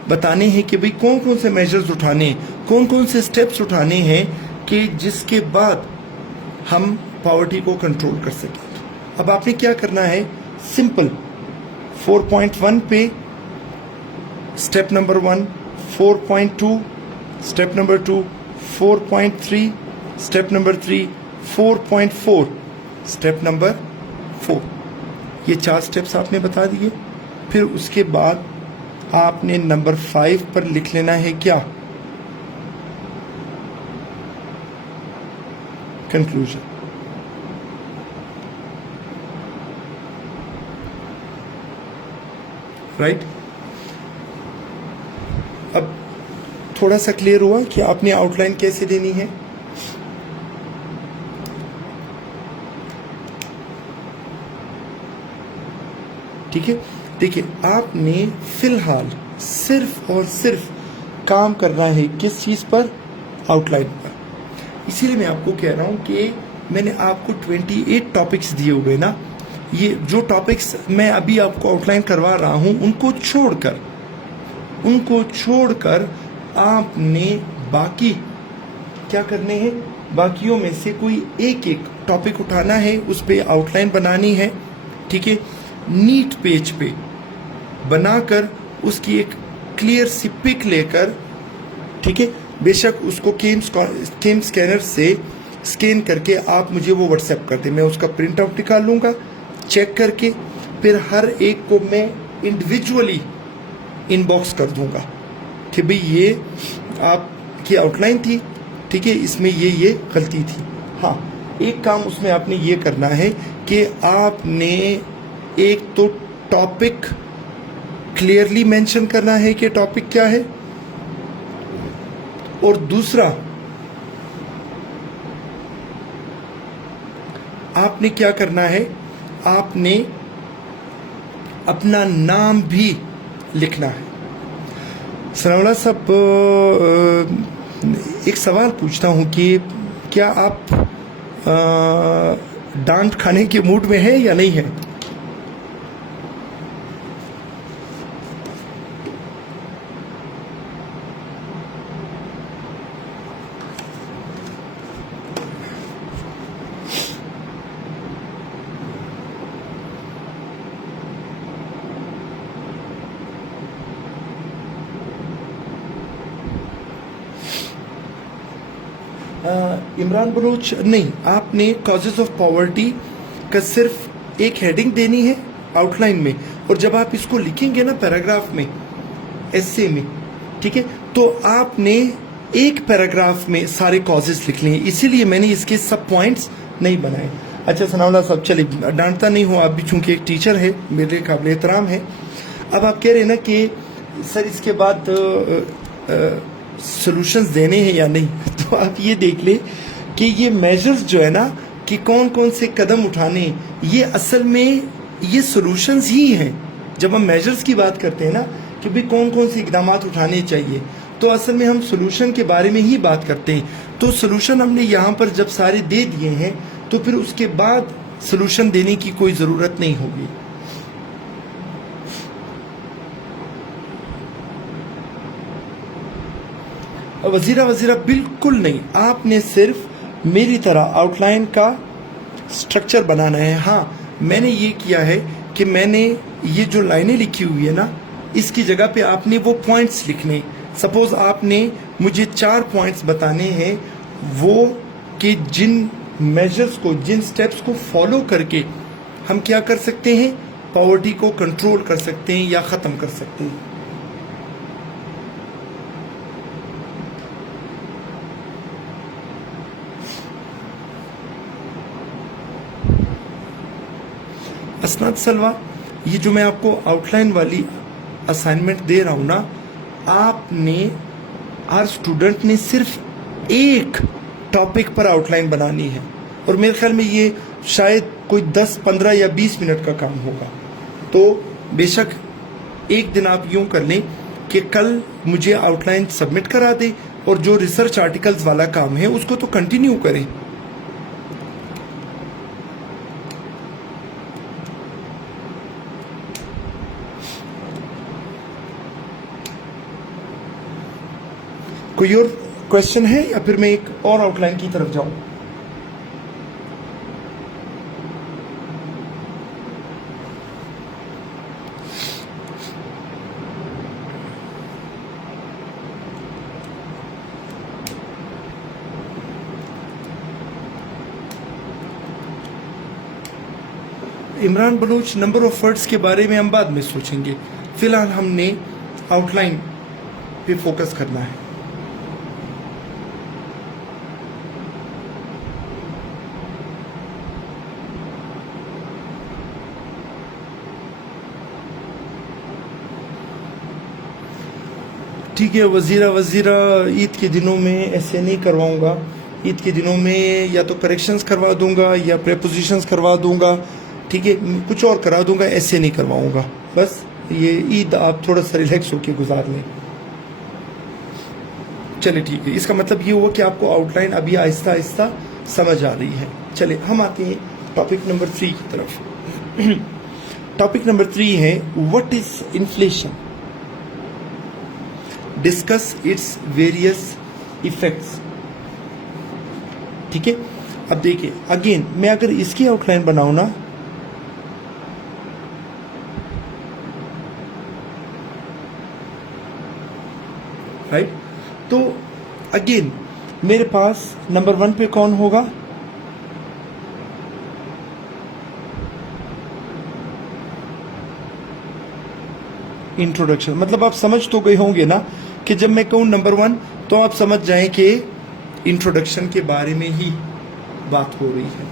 बताने हैं कि भाई कौन कौन से मेजर्स उठाने हैं, कौन कौन से स्टेप्स उठाने हैं कि जिसके बाद हम पॉवर्टी को कंट्रोल कर सकें। अब आपने क्या करना है, सिंपल 4.1 पे step number 1, 4.2 step number 2, 4.3 step number 3, 4.4 step number 4, ये 4 स्टेप्स आपने बता दिए। फिर उसके बाद आपने नंबर 5 पर लिख लेना है क्या, कंक्लूजन, राइट। अब थोड़ा सा क्लियर हुआ कि आपने आउटलाइन कैसे देनी है। ठीक है, देखिए आपने फिलहाल सिर्फ और सिर्फ काम करना है किस चीज़ पर, आउटलाइन पर। इसीलिए मैं आपको कह रहा हूं कि मैंने आपको 28 टॉपिक्स दिए हुए ना, ये जो टॉपिक्स मैं अभी आपको आउटलाइन करवा रहा हूं उनको छोड़कर आपने बाकी क्या करने हैं, बाकियों में से कोई एक एक टॉपिक उठाना है, उस पर आउटलाइन बनानी है, ठीक है। नीट पेज पे बनाकर उसकी एक क्लियर सी पिक लेकर, ठीक है, बेशक उसको केम स्कैनर से स्कैन करके आप मुझे वो व्हाट्सएप कर दें, मैं उसका प्रिंट आउट निकाल लूँगा, चेक करके फिर हर एक को मैं इंडिविजुअली इनबॉक्स कर दूंगा कि भाई ये आपकी आउटलाइन थी, ठीक है, इसमें ये गलती थी। हाँ, एक काम उसमें आपने ये करना है कि आपने एक तो टॉपिक क्लियरली मेंशन करना है कि टॉपिक क्या है, और दूसरा आपने क्या करना है, आपने अपना नाम भी लिखना है। सनाउल्लाह साहब, एक सवाल पूछता हूं कि क्या आप डांट खाने के मूड में है या नहीं है? इमरान बलोच नहीं, आपने कॉजेज ऑफ पॉवर्टी का सिर्फ एक हेडिंग देनी है आउटलाइन में, और जब आप इसको लिखेंगे ना पैराग्राफ में, एस्से में, ठीक है, तो आपने एक पैराग्राफ में सारे कॉजेज लिख लिए, इसीलिए मैंने इसके सब पॉइंट्स नहीं बनाए। अच्छा सनाउल्लाह साहब, चलिए डांटता नहीं हूँ, आप भी चूंकि एक टीचर है, मेरे काबिल एहतराम है। अब आप कह रहे हैं ना कि सर इसके बाद सॉल्यूशंस देने हैं या नहीं, तो आप ये देख ले कि ये मेजर्स जो है ना कि कौन कौन से कदम उठाने, ये असल में ये सॉल्यूशंस ही हैं। जब हम मेजर्स की बात करते हैं ना कि भाई कौन कौन से इकदाम उठाने चाहिए, तो असल में हम सॉल्यूशन के बारे में ही बात करते हैं। तो सॉल्यूशन हमने यहाँ पर जब सारे दे दिए हैं, तो फिर उसके बाद सॉल्यूशन देने की कोई ज़रूरत नहीं होगी। वजीरा बिल्कुल नहीं, आपने सिर्फ मेरी तरह आउटलाइन का स्ट्रक्चर बनाना है। हाँ, मैंने ये किया है कि मैंने ये जो लाइनें लिखी हुई है ना, इसकी जगह पे आपने वो पॉइंट्स लिखने। सपोज आपने मुझे 4 पॉइंट्स बताने हैं, वो कि जिन मेजर्स को, जिन स्टेप्स को फॉलो करके हम क्या कर सकते हैं, पॉवर्टी को कंट्रोल कर सकते हैं या ख़त्म कर सकते हैं। असनाद सलवा, ये जो मैं आपको आउटलाइन वाली असाइनमेंट दे रहा हूँ ना, आपने, हर स्टूडेंट ने सिर्फ एक टॉपिक पर आउटलाइन बनानी है, और मेरे ख्याल में ये शायद कोई 10, 15 या 20 मिनट का काम होगा। तो बेशक एक दिन आप यूं कर लें कि कल मुझे आउटलाइन सबमिट करा दें, और जो रिसर्च आर्टिकल्स वाला काम है उसको तो कंटिन्यू करें। कोई और क्वेश्चन है या फिर मैं एक और आउटलाइन की तरफ जाऊं? Imran Baloch, number of words के बारे में हम बाद में सोचेंगे, फिलहाल हमने आउटलाइन पे फोकस करना है। ठीक है वजीरा, ईद के दिनों में ऐसे नहीं करवाऊंगा। ईद के दिनों में या तो करेक्शंस करवा दूंगा या प्रेपोजिशंस करवा दूंगा, ठीक है, कुछ और करा दूंगा, ऐसे नहीं करवाऊंगा। बस ये ईद आप थोड़ा सा रिलैक्स होके गुजार लें। चलिए ठीक है, इसका मतलब ये हुआ कि आपको आउटलाइन अभी आहिस्ता आहिस्ता समझ आ रही है। चलिए हम आते हैं टॉपिक नंबर 3 की तरफ। टॉपिक नंबर 3 है what is inflation, discuss its various effects. ठीक है, अब देखिए अगेन मैं अगर इसकी आउटलाइन बनाऊं ना, राइट, तो अगेन मेरे पास नंबर 1 पे कौन होगा, इंट्रोडक्शन। मतलब आप समझ तो गए होंगे ना कि जब मैं कहूं नंबर 1 तो आप समझ जाएं कि इंट्रोडक्शन के बारे में ही बात हो रही है।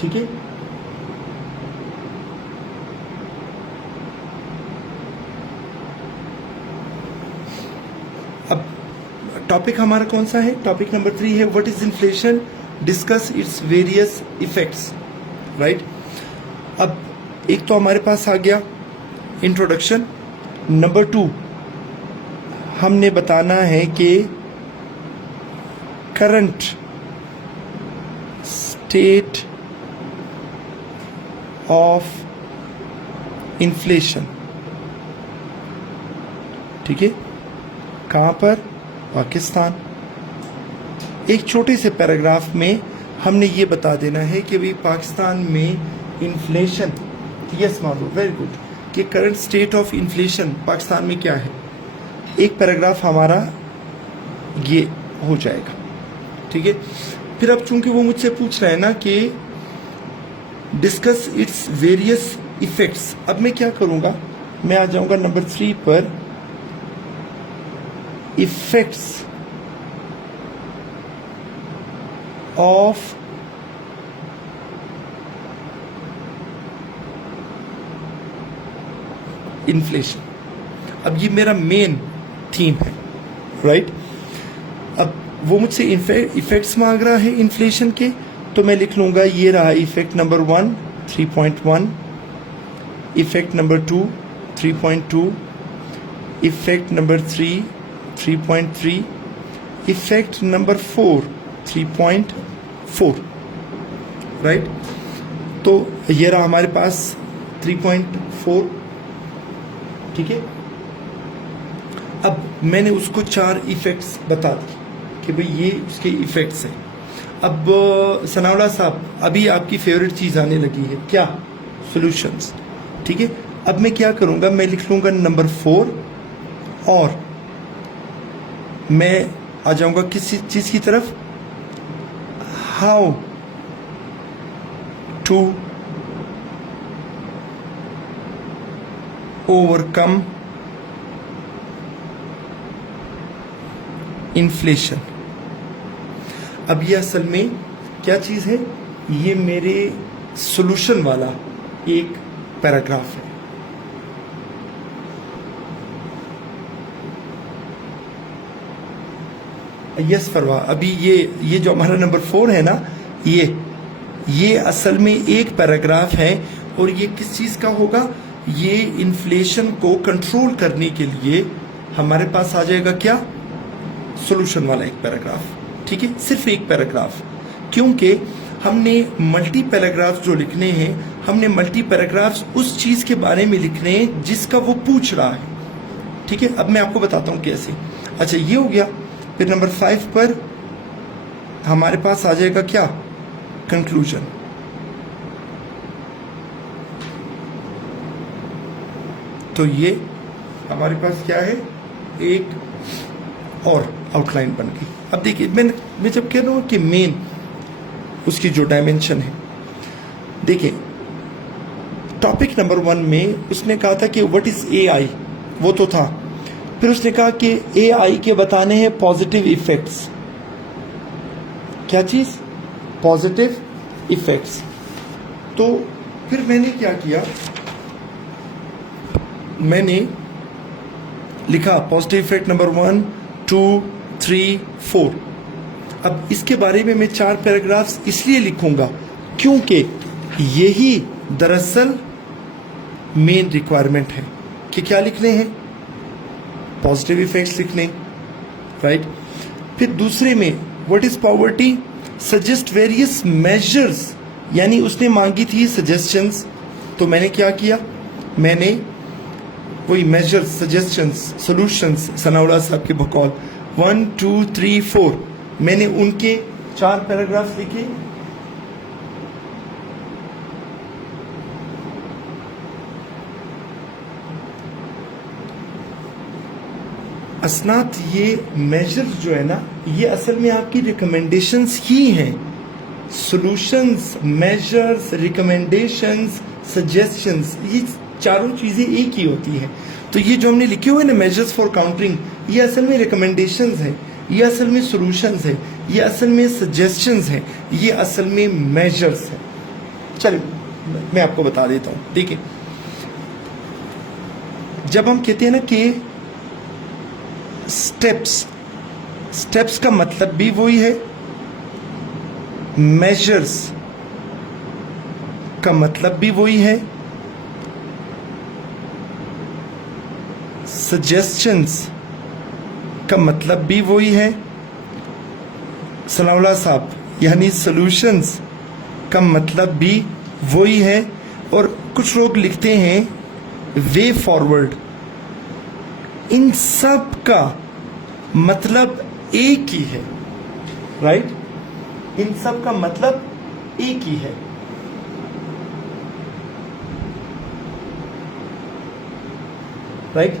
ठीक है, अब टॉपिक हमारा कौन सा है, टॉपिक नंबर 3 है what is inflation, discuss its various effects. Right, अब एक तो हमारे पास आ गया इंट्रोडक्शन। नंबर 2 हमने बताना है कि करंट स्टेट ऑफ इन्फ्लेशन। ठीक है, कहां पर, पाकिस्तान। एक छोटे से पैराग्राफ में हमने ये बता देना है कि भाई पाकिस्तान में इन्फ्लेशन, यस मालूम, वेरी गुड, कि current state of inflation Pakistan में क्या है। एक पैराग्राफ हमारा ये हो जाएगा। ठीक है। फिर अब चूंकि वो मुझसे पूछ रहा है ना कि डिस्कस इट्स वेरियस इफेक्ट्स, अब मैं क्या करूंगा, मैं आ जाऊंगा नंबर 3 पर, इफेक्ट्स ऑफ इन्फ्लेशन। अब ये मेरा मेन थीम है, राइट। अब वो मुझसे इफेक्ट्स मांग रहा है इन्फ्लेशन के, तो मैं लिख लूंगा ये रहा effect number 1 3.1, effect number 2 3.2, effect number 3 3.3, effect number 4 3.4, right. तो ये रहा हमारे पास 3.4, ठीक है। अब मैंने उसको 4 इफेक्ट्स बता दिए कि भाई ये उसके इफेक्ट्स हैं। अब सनाउल्लाह साहब, अभी आपकी फेवरेट चीज आने लगी है, क्या? सॉल्यूशंस, ठीक है। अब मैं क्या करूंगा, मैं लिख लूंगा नंबर 4 और मैं आ जाऊंगा किस चीज की तरफ, हाउ टू ओवरकम इन्फ्लेशन। अब ये असल में क्या चीज है, ये मेरे सॉल्यूशन वाला एक पैराग्राफ है। यस फरवा, अभी ये जो हमारा नंबर 4 है ना, ये असल में एक पैराग्राफ है और ये किस चीज का होगा, ये इन्फ्लेशन को कंट्रोल करने के लिए हमारे पास आ जाएगा क्या, सॉल्यूशन वाला एक पैराग्राफ, ठीक है। सिर्फ एक पैराग्राफ, क्योंकि हमने मल्टी पैराग्राफ जो लिखने हैं, हमने मल्टी पैराग्राफ्स उस चीज के बारे में लिखने हैं जिसका वो पूछ रहा है, ठीक है। अब मैं आपको बताता हूं कैसे। अच्छा, ये हो गया। फिर नंबर 5 पर हमारे पास आ जाएगा क्या, कंक्लूजन। तो ये हमारे पास क्या है, एक और आउटलाइन बन गई। अब देखिए, मैं जब कह रहा हूं कि मेन उसकी जो डायमेंशन है, देखिए टॉपिक नंबर 1 में उसने कहा था कि व्हाट इज एआई, वो तो था। फिर उसने कहा कि एआई के बताने हैं पॉजिटिव इफेक्ट्स। क्या चीज, पॉजिटिव इफेक्ट्स। तो फिर मैंने क्या किया, मैंने लिखा पॉजिटिव इफेक्ट नंबर 1 2 3 4। अब इसके बारे में मैं 4 पैराग्राफ्स इसलिए लिखूंगा क्योंकि यही दरअसल मेन रिक्वायरमेंट है कि क्या लिखने हैं, पॉजिटिव इफेक्ट्स लिखने, राइट। फिर दूसरे में what is poverty, suggest various measures, यानी उसने मांगी थी सजेशंस, तो मैंने क्या किया, मैंने वही मेजर्स, सजेशंस, सॉल्यूशंस सनाउल्लाह साहब के बकौल 1 2 3 4 मैंने उनके 4 पैराग्राफ लिखे। असनात, ये मेजर्स जो है ना, ये असल में आपकी रिकमेंडेशंस ही हैं। सॉल्यूशंस, मेजर्स, रिकमेंडेशंस, सजेशंस, ये चारों चीजें एक ही होती हैं। तो ये जो हमने लिखे हुए ना मेजर्स फॉर काउंटरिंग, ये असल में रिकमेंडेशंस है, ये असल में सॉल्यूशंस है, ये असल में सजेशंस है, ये असल में मेजर्स है। चलिए मैं आपको बता देता हूं। देखिए, जब हम कहते हैं ना कि स्टेप्स का मतलब भी वही है, मेजर्स का मतलब भी वही है, सजेशंस का मतलब भी वही है, सनाउल्लाह साहब, यानी सॉल्यूशंस का मतलब भी वही है। और कुछ लोग लिखते हैं वे फॉरवर्ड, इन सब का मतलब एक ही है, राइट। इन सब का मतलब एक ही है, राइट।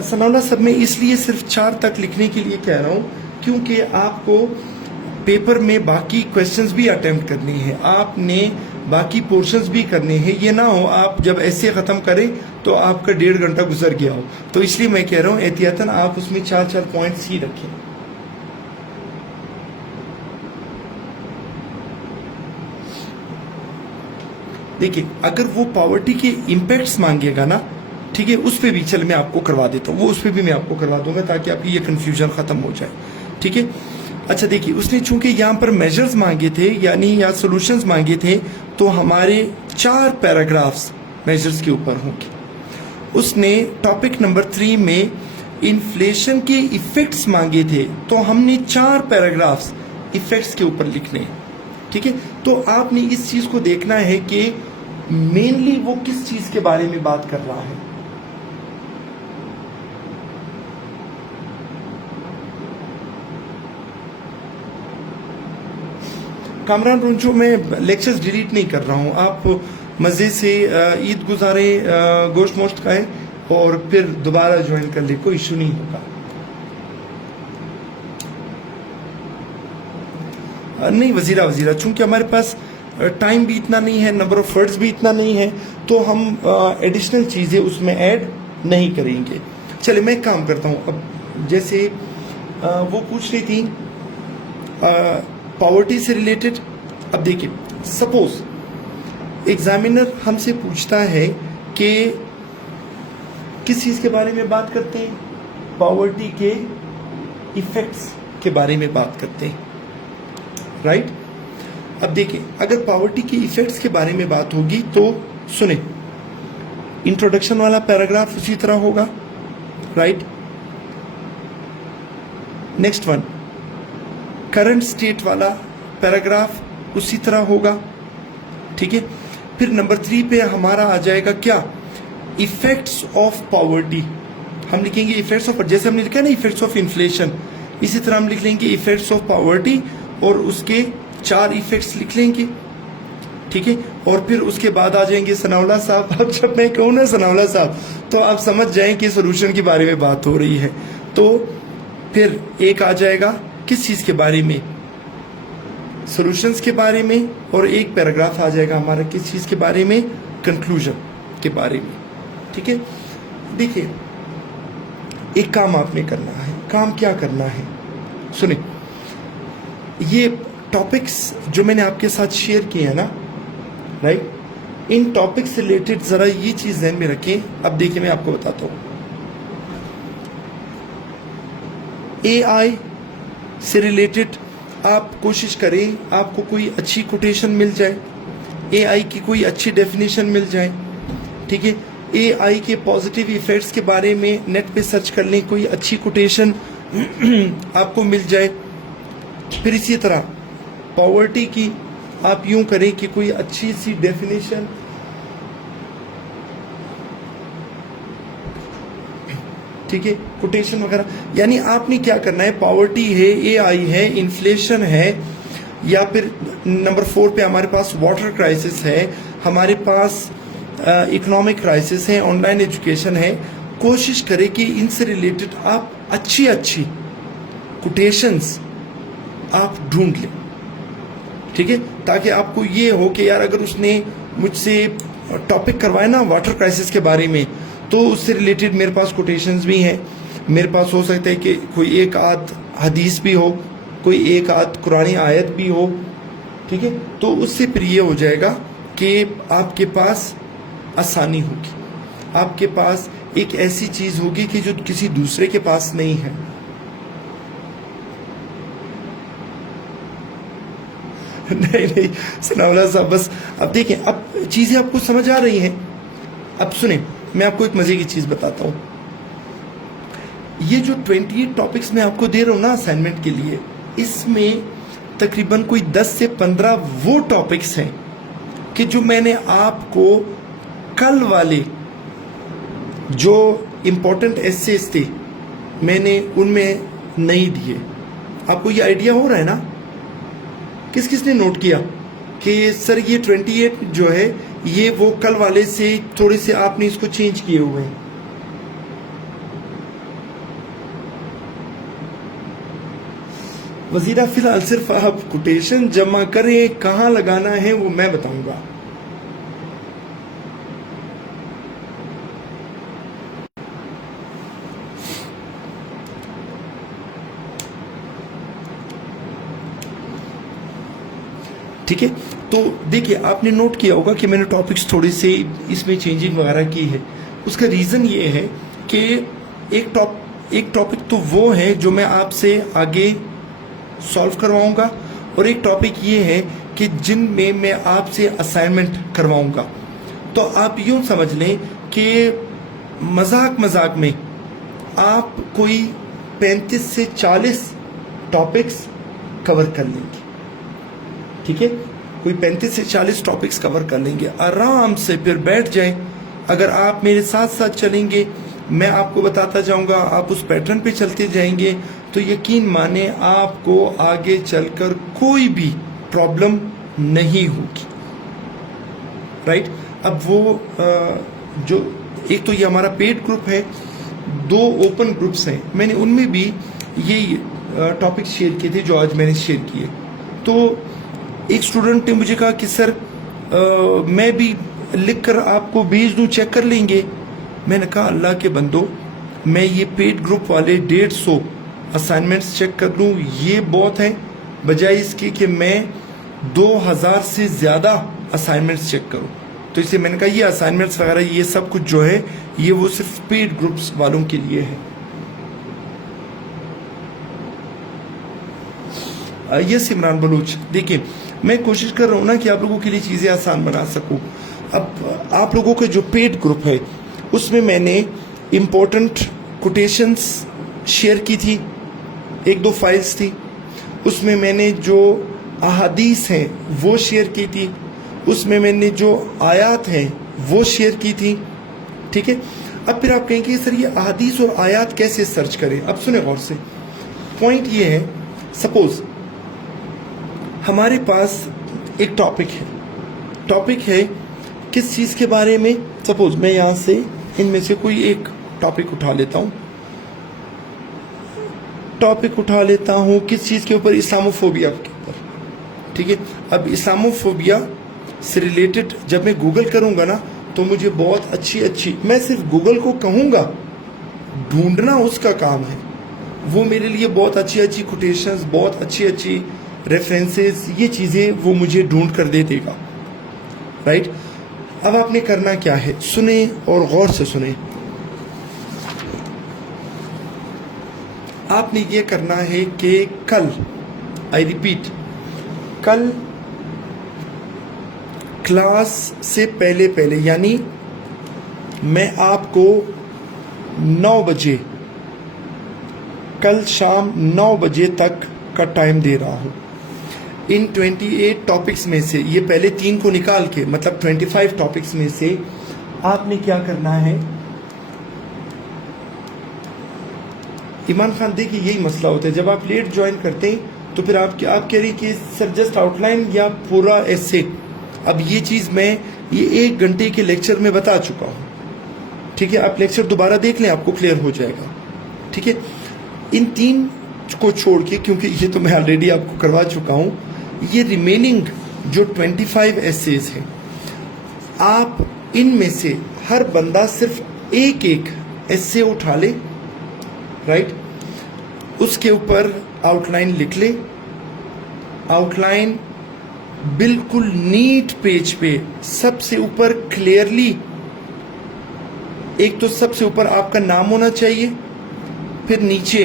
सनाउल्लाह साहब, मैं इसलिए सिर्फ 4 तक लिखने के लिए कह रहा हूं क्योंकि आपको पेपर में बाकी क्वेश्चंस भी अटेम्प्ट करने हैं, आपने बाकी पोर्शंस भी करने हैं। ये ना हो आप जब ऐसे खत्म करें तो आपका 1.5 घंटा गुजर गया हो। तो इसलिए मैं कह रहा हूं एहतियातन आप उसमें 4-4 पॉइंट्स ही रखें। देखिए, अगर वो पॉवर्टी के इम्पैक्ट्स मांगेगा ना, ठीक है, उस पर भी चल मैं आपको करवा देता हूँ, वो उस पर भी मैं आपको करवा दूंगा ताकि आपकी ये कंफ्यूजन खत्म हो जाए। ठीक है, अच्छा देखिए, उसने चूंकि यहाँ पर मेजर्स मांगे थे यानी या सॉल्यूशंस मांगे थे, तो हमारे 4 पैराग्राफ्स मेजर्स के ऊपर होंगे। उसने टॉपिक नंबर 3 में इन्फ्लेशन के इफेक्ट्स मांगे थे, तो हमने 4 पैराग्राफ्स इफेक्ट्स के ऊपर लिखने हैं। ठीक है, तो आपने इस चीज को देखना है कि मेनली वो किस चीज के बारे में बात कर रहा है। कामरान रुंचो, मैं लेक्चर्स डिलीट नहीं कर रहा हूं, आप मजे से ईद गुजारे, गोश्त मोश्त खाएं और फिर दोबारा ज्वाइन कर ले, कोई इशू नहीं होगा। नहीं वजीरा, चूंकि हमारे पास टाइम भी इतना नहीं है, नंबर ऑफ वर्ड्स भी इतना नहीं है, तो हम एडिशनल चीजें उसमें ऐड नहीं करेंगे। चलिए मैं काम करता हूं। अब जैसे वो पूछ रही थी पॉवर्टी से रिलेटेड। अब देखिए, सपोज एग्जामिनर हमसे पूछता है कि किस चीज के बारे में बात करते हैं, पॉवर्टी के इफेक्ट्स के बारे में बात करते हैं, राइट। अब देखिए, अगर पॉवर्टी के इफेक्ट्स के बारे में बात होगी तो सुने, इंट्रोडक्शन वाला पैराग्राफ उसी तरह होगा, right. Next one, current state वाला पैराग्राफ उसी तरह होगा, ठीक है। फिर नंबर 3 पे हमारा आ जाएगा क्या, इफेक्ट्स ऑफ पॉवर्टी। हम लिखेंगे इफेक्ट्स ऑफ, जैसे हमने लिखा ना इफेक्ट्स ऑफ इन्फ्लेशन, इसी तरह हम लिख लेंगे इफेक्ट्स ऑफ पॉवर्टी और उसके 4 इफेक्ट्स लिख लेंगे, ठीक है। और फिर उसके बाद आ जाएंगे सनाउल्लाह साहब। अब जब मैं कहूँ ना सनाउल्लाह साहब, तो आप समझ जाएं कि सोल्यूशन के बारे में बात हो रही है। तो फिर एक आ जाएगा किस चीज के बारे में, सॉल्यूशंस के बारे में, और एक पैराग्राफ आ जाएगा हमारा किस चीज के बारे में, कंक्लूजन के बारे में, ठीक है। देखिए, एक काम आपने करना है, काम क्या करना है, सुने, ये टॉपिक्स जो मैंने आपके साथ शेयर किए हैं ना, राइट, इन टॉपिक्स से रिलेटेड जरा ये चीज ध्यान में रखें। अब देखिए, मैं आपको बताता हूं, एआई से रिलेटेड आप कोशिश करें आपको कोई अच्छी कोटेशन मिल जाए, एआई की कोई अच्छी डेफिनेशन मिल जाए, ठीक है। एआई के पॉजिटिव इफेक्ट्स के बारे में नेट पे सर्च कर लें, कोई अच्छी कोटेशन आपको मिल जाए। फिर इसी तरह पॉवर्टी की आप यूं करें कि कोई अच्छी सी डेफिनेशन, ठीक है, कोटेशन वगैरह। यानी आपने क्या करना है, पॉवर्टी है, एआई है, इन्फ्लेशन है, या फिर नंबर 4 पे हमारे पास वाटर क्राइसिस है, हमारे पास इकोनॉमिक क्राइसिस है, ऑनलाइन एजुकेशन है। कोशिश करें कि इनसे रिलेटेड आप अच्छी अच्छी कोटेशंस आप ढूंढ लें, ठीक है, ताकि आपको ये हो कि यार अगर उसने मुझसे टॉपिक करवाया ना वाटर क्राइसिस के बारे में, तो उससे रिलेटेड मेरे पास कोटेशंस भी हैं, मेरे पास हो सकता है कि कोई एक आध हदीस भी हो, कोई एक आध कुरानी आयत भी हो, ठीक है। तो उससे फिर ये हो जाएगा कि आपके पास आसानी होगी, आपके पास एक ऐसी चीज होगी कि जो किसी दूसरे के पास नहीं है। नहीं सनाउल्लाह साहब, बस अब देखें, अब चीजें आपको समझ आ रही हैं। अब सुने, मैं आपको एक मजे की चीज बताता हूं, ये जो 28 टॉपिक्स मैं आपको दे रहा हूं ना असाइनमेंट के लिए, इसमें तकरीबन कोई 10 से 15 वो टॉपिक्स हैं कि जो मैंने आपको कल वाले जो इंपॉर्टेंट एसेस थे मैंने उनमें नहीं दिए। आपको ये आइडिया हो रहा है ना, किस किस ने नोट किया कि सर ये 28 जो है ये वो कल वाले से थोड़े से आपने इसको चेंज किए हुए हैं। वजीरा फिलहाल सिर्फ आप कोटेशन जमा करें, कहाँ लगाना है वो मैं बताऊंगा। ठीक है, तो देखिए आपने नोट किया होगा कि मैंने टॉपिक्स थोड़े से इसमें चेंजिंग वगैरह की है। उसका रीज़न ये है कि एक टॉपिक तो वो है जो मैं आपसे आगे सॉल्व करवाऊंगा, और एक टॉपिक ये है कि जिनमें मैं आपसे असाइनमेंट करवाऊंगा। तो आप यूँ समझ लें कि मजाक में आप कोई 35 से 40 टॉपिक्स कवर कर लेंगे। ठीक है, कोई 35 से 40 टॉपिक्स कवर कर लेंगे आराम से, फिर बैठ जाएं। अगर आप मेरे साथ साथ चलेंगे, मैं आपको बताता जाऊंगा, आप उस पैटर्न पे चलते जाएंगे, तो यकीन माने आपको आगे चलकर कोई भी प्रॉब्लम नहीं होगी। राइट, अब वो जो एक तो ये हमारा पेड ग्रुप है, 2 ओपन ग्रुप्स हैं, मैंने उनमें भी ये टॉपिक शेयर किए थे जो आज मैंने शेयर किए। तो एक स्टूडेंट ने मुझे कहा कि सर मैं भी लिखकर आपको भेज दूं, चेक कर लेंगे। मैंने कहा अल्लाह के बंदो, मैं ये पेड ग्रुप वाले 150 असाइनमेंट्स चेक कर लूं ये बहुत है, बजाय इसके कि मैं 2000 से ज़्यादा असाइनमेंट्स चेक करूं। तो इसलिए मैंने कहा ये असाइनमेंट्स वगैरह ये सब कुछ जो है ये वो सिर्फ पेड ग्रुप्स वालों के लिए है। यस इमरान बलूच, देखिए मैं कोशिश कर रहा हूँ ना कि आप लोगों के लिए चीज़ें आसान बना सकूँ। अब आप लोगों के जो पेड ग्रुप है उसमें मैंने इम्पोर्टेंट कोटेशंस शेयर की थी, 1-2 फाइल्स थी। उसमें मैंने जो अहादीस हैं वो शेयर की थी, उसमें मैंने जो आयात हैं वो शेयर की थी। ठीक है, अब फिर आप कहेंगे सर ये अहादीस और आयात कैसे सर्च करें। अब सुने गौर से, पॉइंट ये है, सपोज हमारे पास एक टॉपिक है किस चीज़ के बारे में। सपोज मैं यहाँ से इनमें से कोई एक टॉपिक उठा लेता हूँ, किस चीज़ के ऊपर, इस्लामोफोबिया के ऊपर। ठीक है, अब इस्लामोफोबिया से रिलेटेड जब मैं गूगल करूँगा ना तो मुझे बहुत अच्छी मैं सिर्फ गूगल को कहूँगा, ढूंढना उसका काम है, वो मेरे लिए बहुत अच्छी कोटेशंस, बहुत अच्छी रेफरेंसेस, ये चीज़ें वो मुझे ढूंढ कर दे देगा। राइट, अब आपने करना क्या है, सुने और गौर से सुने। आपने ये करना है कि कल, आई रिपीट, कल क्लास से पहले यानी मैं आपको 9 बजे, कल शाम 9 बजे तक का टाइम दे रहा हूँ। इन 28 टॉपिक्स में से ये पहले 3 को निकाल के, मतलब 25 टॉपिक्स में से आपने क्या करना है। ईमान खान, देखिए यही मसला होता है, जब आप लेट ज्वाइन करते हैं तो फिर आप कह रही कि सर जस्ट आउटलाइन या पूरा ऐसे। अब ये चीज़ मैं ये 1 घंटे के लेक्चर में बता चुका हूँ। ठीक है, आप लेक्चर दोबारा देख लें, आपको क्लियर हो जाएगा। ठीक है, इन 3 को छोड़ के, क्योंकि ये तो मैं ऑलरेडी आपको करवा चुका हूँ, ये रिमेनिंग जो 25 एसेज हैं, आप इनमें से हर बंदा सिर्फ एक एसे उठा ले। राइट, उसके ऊपर आउटलाइन लिख ले, आउटलाइन बिल्कुल नीट पेज पे सबसे ऊपर क्लियरली, एक तो सबसे ऊपर आपका नाम होना चाहिए, फिर नीचे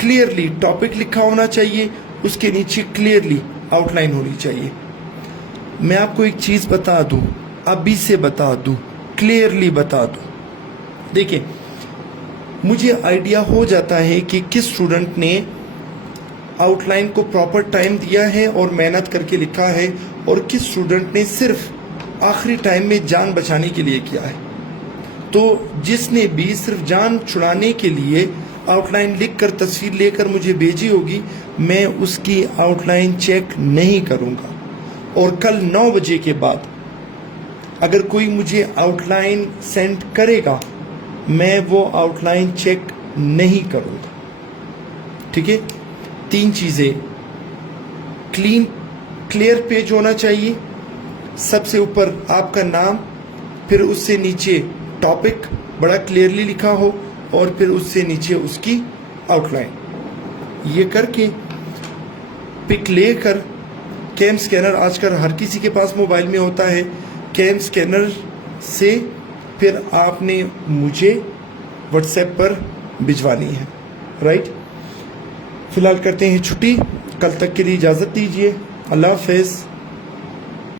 क्लियरली टॉपिक लिखा होना चाहिए, उसके नीचे क्लियरली आउटलाइन होनी चाहिए। मैं आपको एक चीज़ बता दूं, अभी से बता दूं, क्लियरली बता दूं। देखिए, मुझे आइडिया हो जाता है कि किस स्टूडेंट ने आउटलाइन को प्रॉपर टाइम दिया है और मेहनत करके लिखा है, और किस स्टूडेंट ने सिर्फ आखिरी टाइम में जान बचाने के लिए किया है। तो जिसने भी सिर्फ जान छुड़ाने के लिए आउटलाइन लिखकर तस्वीर लेकर मुझे भेजी होगी, मैं उसकी आउटलाइन चेक नहीं करूंगा। और कल 9 बजे के बाद अगर कोई मुझे आउटलाइन सेंड करेगा, मैं वो आउटलाइन चेक नहीं करूंगा। ठीक है, 3 चीज़ें, क्लियर पेज होना चाहिए, सबसे ऊपर आपका नाम, फिर उससे नीचे टॉपिक बड़ा क्लियरली लिखा हो, और फिर उससे नीचे उसकी आउटलाइन। ये करके पिक लेकर कैम स्कैनर, आजकल हर किसी के पास मोबाइल में होता है, कैम स्कैनर से फिर आपने मुझे व्हाट्सएप पर भिजवानी है, राइट। फिलहाल करते हैं छुट्टी, कल तक के लिए इजाज़त दीजिए। अल्लाह हाफ़िज़।